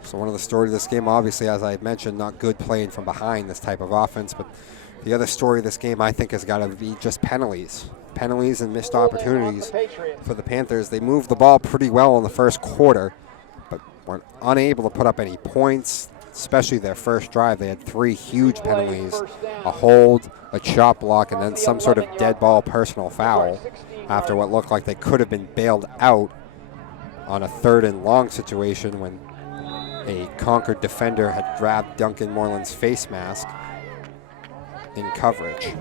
So one of the stories of this game, obviously, as I mentioned, not good playing from behind this type of offense, but the other story of this game, I think, has got to be just penalties. penalties and missed opportunities for the Panthers. They moved the ball pretty well in the first quarter, but were unable to put up any points, especially their first drive. They had 3 huge penalties, a hold, a chop block, and then some sort of dead ball personal foul after what looked like they could have been bailed out on a 3rd and long situation when a Concord defender had grabbed Duncan Moreland's face mask in coverage.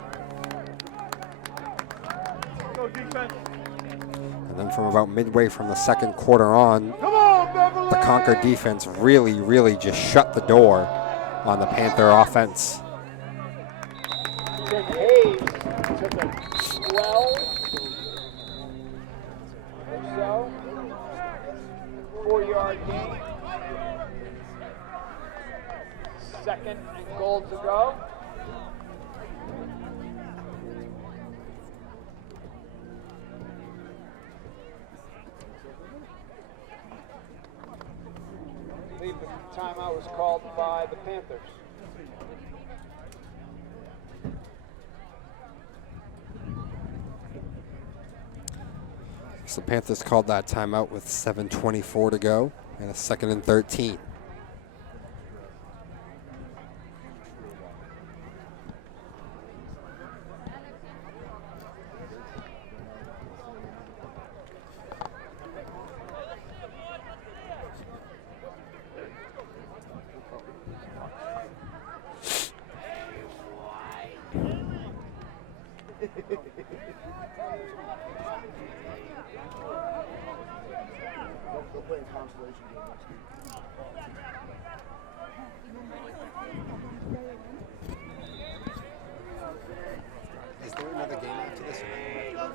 And then from about midway from the second quarter on, the Concord defense really just shut the door on the Panther offense. Tim Hayes took a 12 or so, 4-yard gain. 2nd and goal to go. I believe the timeout was called by the Panthers. So the Panthers called that timeout with 7:24 to go and a 2nd and 13. Is there another game after this one?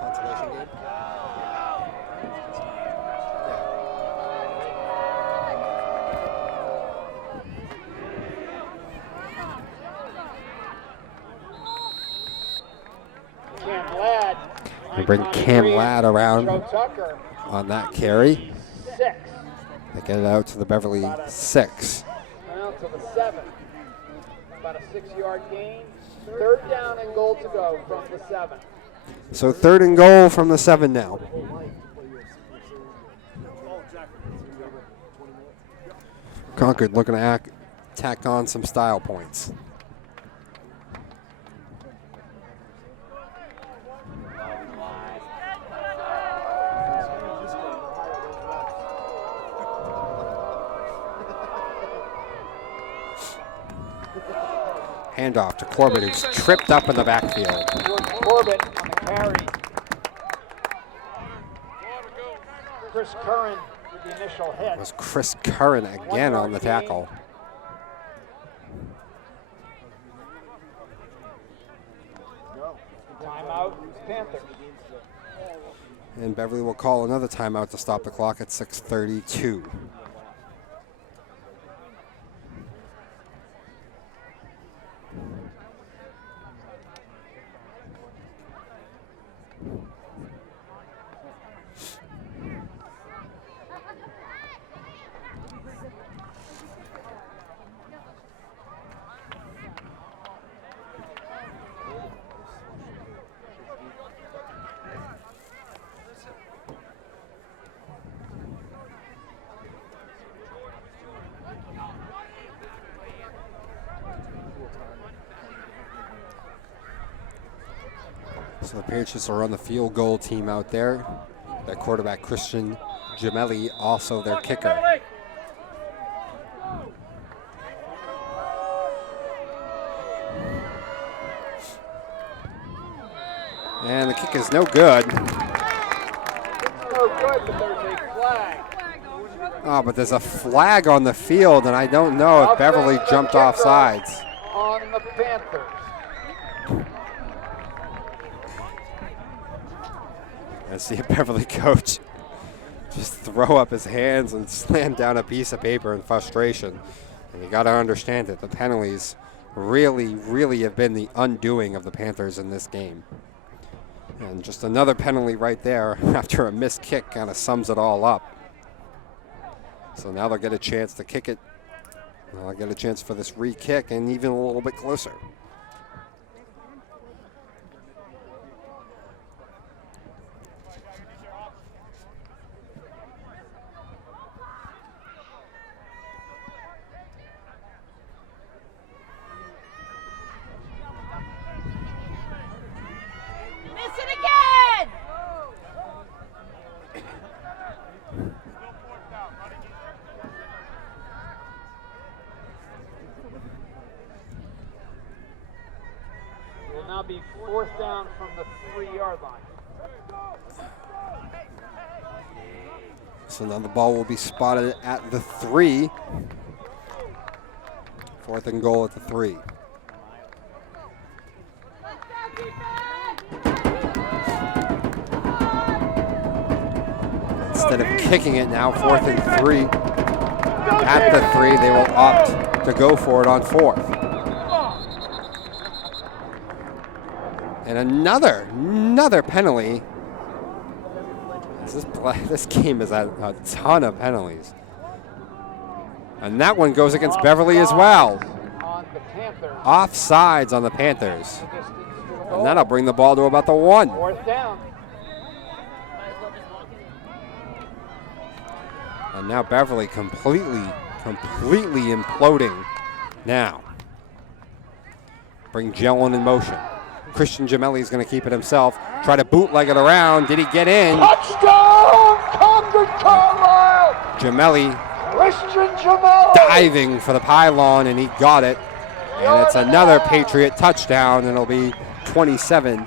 Consolation game? Cam Ladd. They bring Cam Ladd around Joe Tucker, on that carry. 6. They get it out to the Beverly 6. Now to the 7. About a 6-yard gain. 3rd down and goal to go from the 7. So 3rd and goal from the 7 now. Concord looking to tack on some style points. Handoff to Corbett, who's tripped up in the backfield. George Corbett on the carry. Chris Curran with the initial hit. It was Chris Curran again on the tackle. Timeout, Panthers. And Beverly will call another timeout to stop the clock at 6:32. So the Patriots are on the field goal team out there. Their quarterback, Christian Gemelli, also their kicker. And the kick is no good. No good, but there's a flag. Oh, but there's a flag on the field, and I don't know if Beverly jumped off sides. On the Panthers. I see a Beverly coach just throw up his hands and slam down a piece of paper in frustration. And you got to understand it. The penalties really have been the undoing of the Panthers in this game. And just another penalty right there after a missed kick kind of sums it all up. So now they'll get a chance to kick it. They'll get a chance for this re-kick and even a little bit closer. be 4th down from the 3-yard line. So now the ball will be spotted at the 3. 4th and goal at the 3. Instead of kicking it now, 4th and 3. At the 3, they will opt to go for it on 4th. And another penalty. This game has had a ton of penalties. And that one goes against Beverly as well. Offsides on the Panthers. And that'll bring the ball to about the 1. 4th down. And now Beverly completely imploding now. Bring Jellin in motion. Christian Gemelli is going to keep it himself. Try to bootleg it around. Did he get in? Touchdown, Concord-Carlisle! Gemelli Christian Gemelli! diving for the pylon, and he got it. And it's another Patriot touchdown, and it'll be 27-0.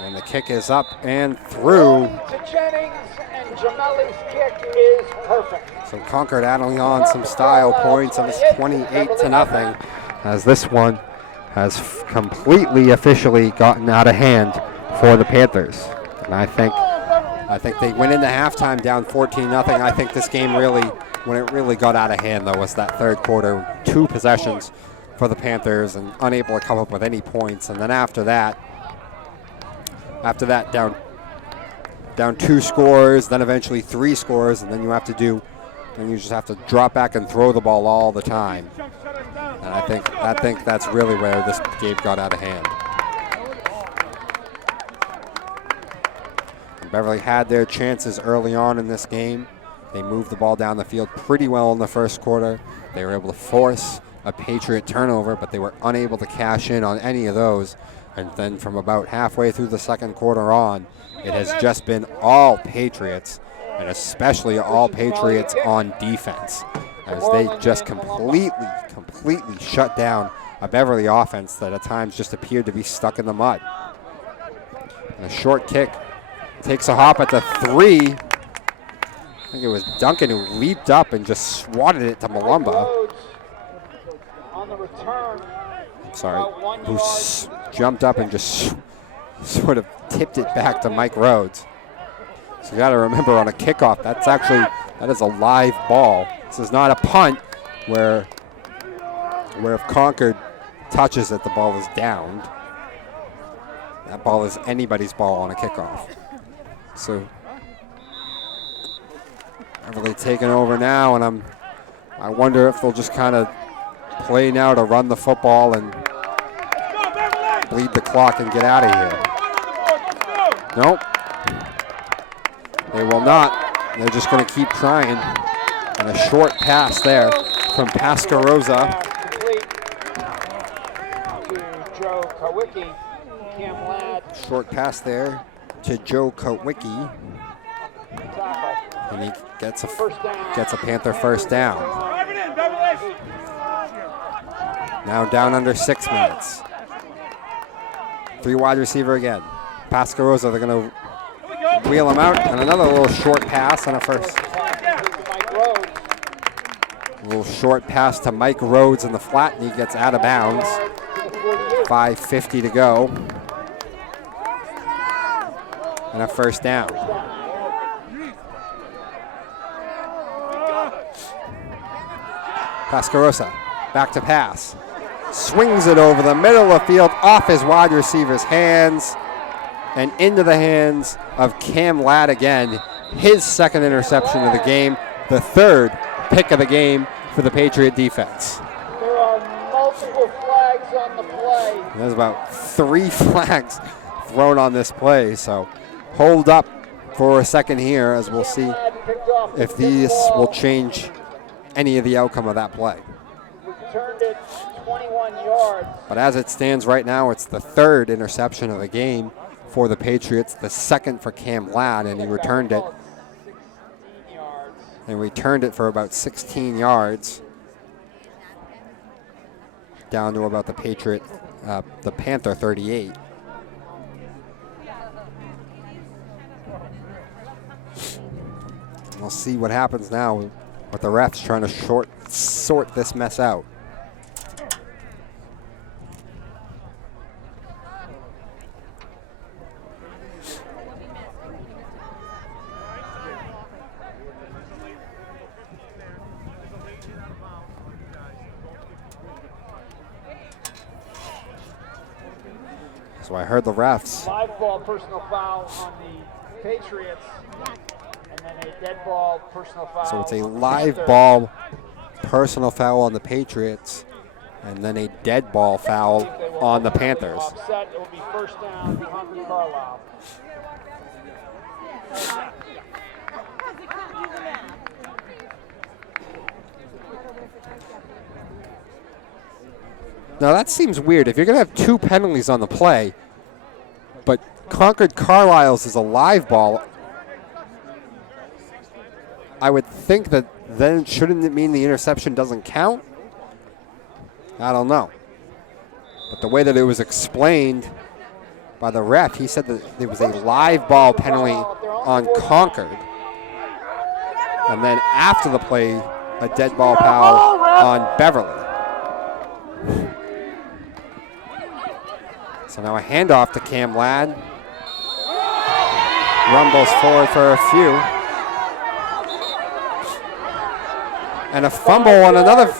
And the kick is up and through. To Jennings, and Gemelli's kick is perfect. So Concord adding on some style points, and it's 28-0, as this one has completely officially gotten out of hand for the Panthers. And I think they went into halftime down 14-0. I think this game really, when it really got out of hand, though, was that 3rd quarter. 2 possessions for the Panthers and unable to come up with any points. And then after that down 2 scores, then eventually 3 scores, and then you just have to drop back and throw the ball all the time. And I think that's really where this game got out of hand. And Beverly had their chances early on in this game. They moved the ball down the field pretty well in the 1st quarter. They were able to force a Patriot turnover, but they were unable to cash in on any of those. And then from about halfway through the 2nd quarter on, it has just been all Patriots, and especially all Patriots on defense, as they just completely shut down a Beverly offense that at times just appeared to be stuck in the mud. And a short kick takes a hop at the 3. I think it was Duncan who leaped up and just swatted it to Malumba. On the return. Who jumped up and just sort of tipped it back to Mike Rhodes. So you got to remember, on a kickoff, that is a live ball. This is not a punt where if Concord touches it, the ball is downed. That ball is anybody's ball on a kickoff. So Beverly taking over now, and I wonder if they'll just kind of play now to run the football and bleed the clock and get out of here. Nope. They will not. They're just going to keep trying. And a short pass there from Pascarosa. To Joe Kowicki. Cam Ladd. Short pass there to Joe Kowicki. And he gets a Panther 1st down. Now down under 6 minutes. 3 wide receiver again. Pascarosa, they're going to wheel him out, and another little short pass on a first. A little short pass to Mike Rhodes in the flat, and he gets out of bounds. 5:50 to go. And a 1st down. Pascarosa, back to pass. Swings it over the middle of the field, off his wide receiver's hands, and into the hands of Cam Ladd again. His 2nd interception of the game, the 3rd pick of the game for the Patriot defense. There are multiple flags on the play. There's about 3 flags thrown on this play, so hold up for a second here, as we'll see if these will change any of the outcome of that play. Returned it 21 yards. But as it stands right now, it's the third interception of the game for the Patriots, the second for Cam Ladd, and he returned it. And returned it for about 16 yards. Down to about the Panther 38. We'll see what happens now with the refs trying to sort this mess out. So I heard the refs. Live ball personal foul on the Patriots, and then a dead ball personal foul. So it's a on the live Panthers. ball personal foul on the Patriots, and then a dead ball foul on the Panthers. Offset, it will be first down, Concord-Carlisle. Now that seems weird. If you're going to have two penalties on the play, but Concord-Carlisle's is a live ball, I would think that then shouldn't it mean the interception doesn't count? I don't know. But the way that it was explained by the ref, he said that it was a live ball penalty on Concord. And then after the play, a dead ball foul on Beverly. So now a handoff to Cam Ladd. Rumbles forward for a few. And a fumble on another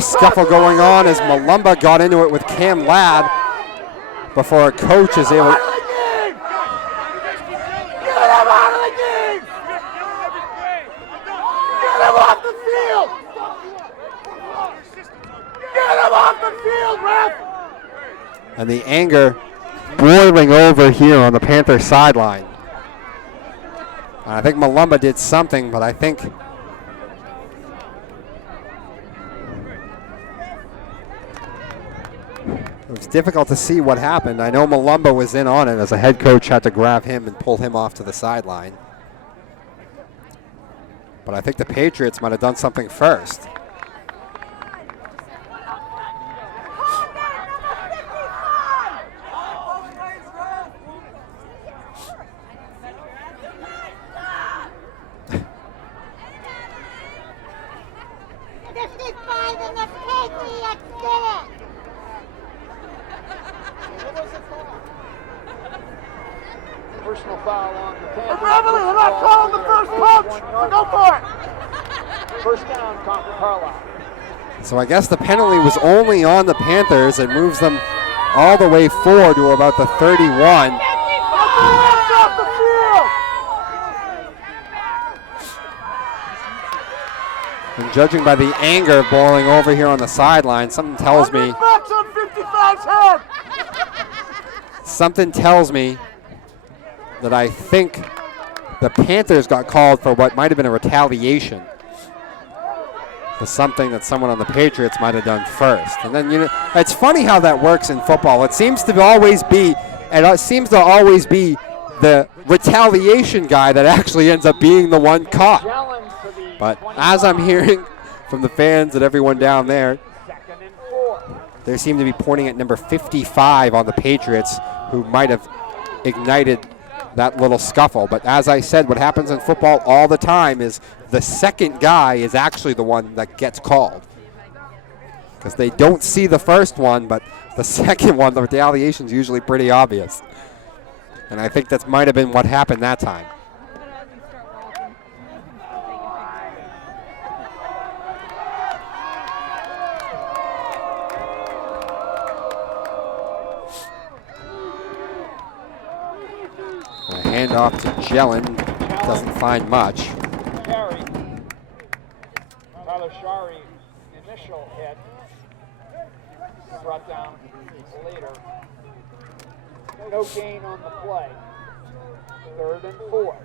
scuffle going on as Malumba got into it with Cam Ladd before a coach is able to... Get him out of the game! Get him off the field! Get him off the field, ref! And the anger boiling over here on the Panther sideline. And I think Malumba did something, but I think it was difficult to see what happened. I know Malumba was in on it as a head coach had to grab him and pull him off to the sideline. But I think the Patriots might have done something first. Personal foul on the Panthers. Beverly, they're not calling the first punch! Go for it! First down, Concord-Carlisle. So I guess the penalty was only on the Panthers and moves them all the way forward to about the 31. Off the field! And judging by the anger boiling over here on the sideline, something tells me Bucks on 55's head! something tells me that I think the Panthers got called for what might have been a retaliation for something that someone on the Patriots might have done first. And then, you know, it's funny how that works in football. It seems to always be the retaliation guy that actually ends up being the one caught. But as I'm hearing from the fans and everyone down there, they seem to be pointing at number 55 on the Patriots, who might have ignited that little scuffle. But as I said, what happens in football all the time is the second guy is actually the one that gets called, because they don't see the first one, but the second one, the retaliation is usually pretty obvious. And I think that might have been what happened that time. A handoff to Jellin, doesn't find much. Shari. Tyler Shari, initial hit. Brought down later. No gain on the play. 3rd and 4.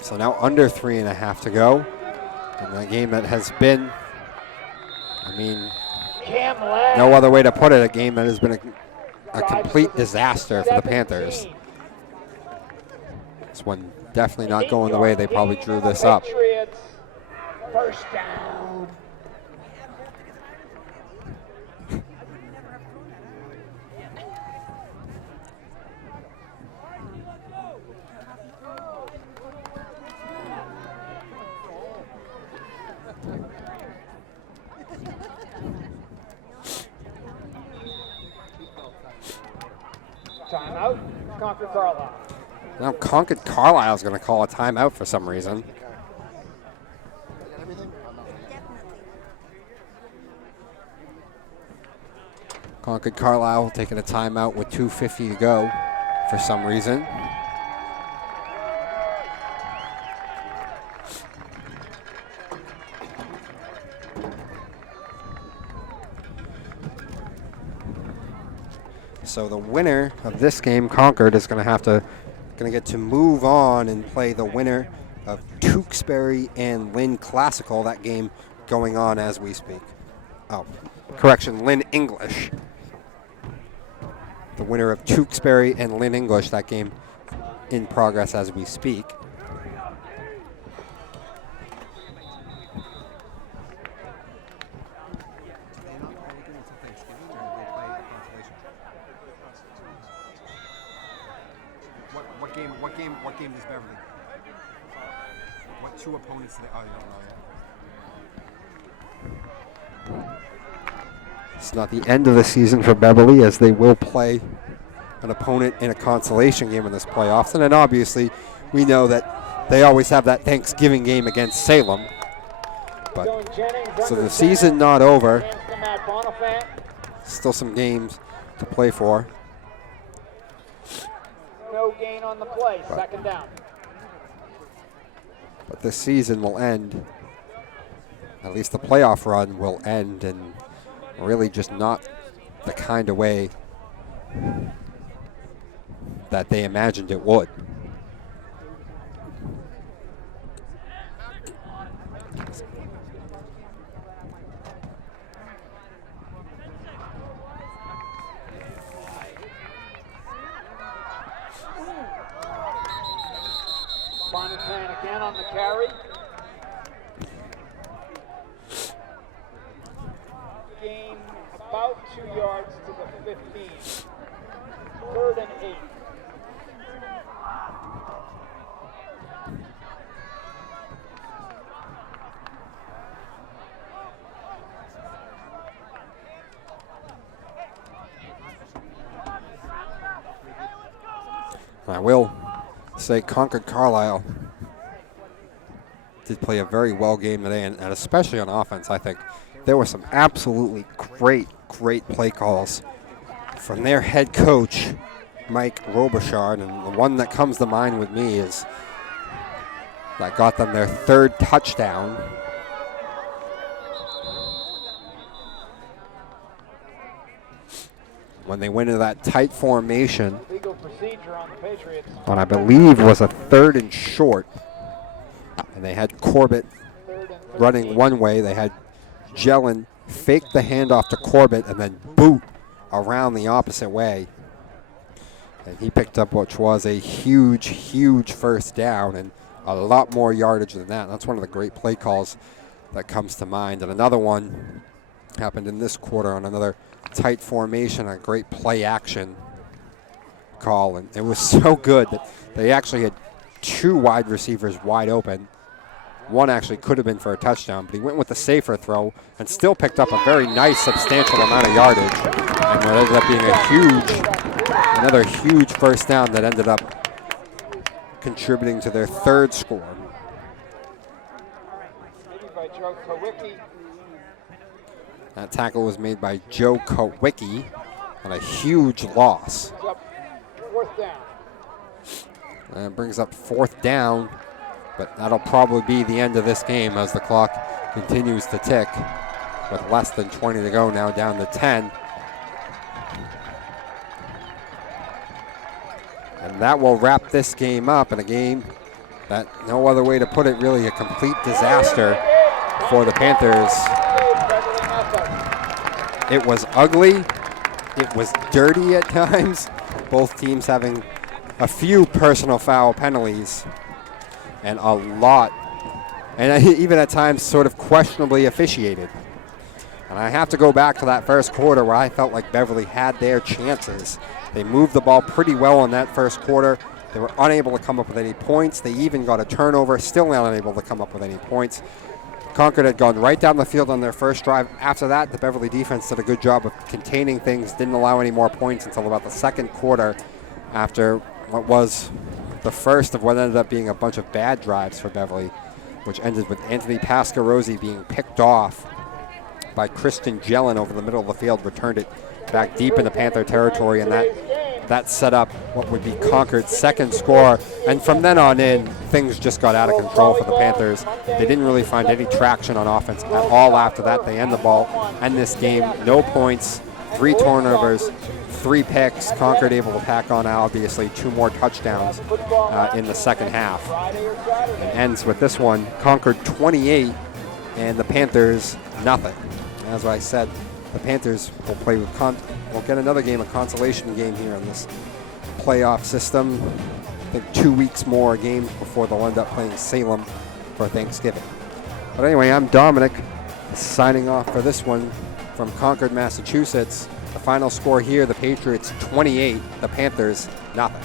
So now under 3.5 to go. In a game that has been, I mean, no other way to put it, a game that has been a complete disaster for the Panthers. This one definitely not going the way they probably drew this up. First down. Timeout, Concord-Carlisle. Now Concord-Carlisle is going to call a timeout for some reason. Concord-Carlisle taking a timeout with 2:50 to go for some reason. So the winner of this game, Concord, is going to get to move on and play the winner of Tewksbury and Lynn Classical. That game going on as we speak. Oh, correction, Lynn English. The winner of Tewksbury and Lynn English. That game in progress as we speak. What game is Beverly? What two opponents do they? Oh, you don't know yet. It's not the end of the season for Beverly, as they will play an opponent in a consolation game in this playoffs. And then obviously we know that they always have that Thanksgiving game against Salem. But so the season not over. Still some games to play for. No gain on the play, second down. But this season will end, at least the playoff run will end, and really just not the kind of way that they imagined it would. Bonnetan again on the carry. Gain about 2 yards to the 15. 3rd and 8. I will say Concord-Carlisle did play a very well game today, and especially on offense. I think there were some absolutely great play calls from their head coach, Mike Robichard, and the one that comes to mind with me is that got them their 3rd touchdown. When they went into that tight formation on, I believe, was a 3rd and short, and they had Corbett running one way. They had Jellin fake the handoff to Corbett and then boot around the opposite way. And he picked up what was a huge first down and a lot more yardage than that. That's one of the great play calls that comes to mind. And another one happened in this quarter on another tight formation, a great play action call. And it was so good that they actually had 2 wide receivers wide open. One actually could have been for a touchdown, but he went with the safer throw and still picked up a very nice, substantial amount of yardage. And it ended up being another huge first down that ended up contributing to their 3rd score. Joe Kowicki. That tackle was made by Joe Kowicki on a huge loss. Up 4th down. And it brings up 4th down, but that'll probably be the end of this game as the clock continues to tick with less than 20 to go, now down to 10. And that will wrap this game up in a game that, no other way to put it, really a complete disaster for the Panthers. It was ugly. It was dirty at times. Both teams having a few personal foul penalties and a lot, and even at times sort of questionably officiated. And I have to go back to that first quarter where I felt like Beverly had their chances. They moved the ball pretty well in that first quarter. They were unable to come up with any points. They even got a turnover, still not unable to come up with any points. Concord had gone right down the field on their first drive. After that, the Beverly defense did a good job of containing things, didn't allow any more points until about the second quarter, after what was the first of what ended up being a bunch of bad drives for Beverly, which ended with Anthony Pascarozzi being picked off by Kristen Jellin over the middle of the field, returned it back deep into Panther territory, and that set up what would be Concord's second score. And from then on in, things just got out of control for the Panthers. They didn't really find any traction on offense at all after that. They end this game, no points, 3 turnovers, 3 picks. Concord able to pack on, obviously, 2 more touchdowns in the second half. It ends with this one, Concord 28 and the Panthers nothing. As I said, the Panthers will play with will get another game, a consolation game here in this playoff system. I think 2 weeks more games before they'll end up playing Salem for Thanksgiving. But anyway, I'm Dominic, signing off for this one from Concord, Massachusetts. The final score here, the Patriots 28, the Panthers nothing.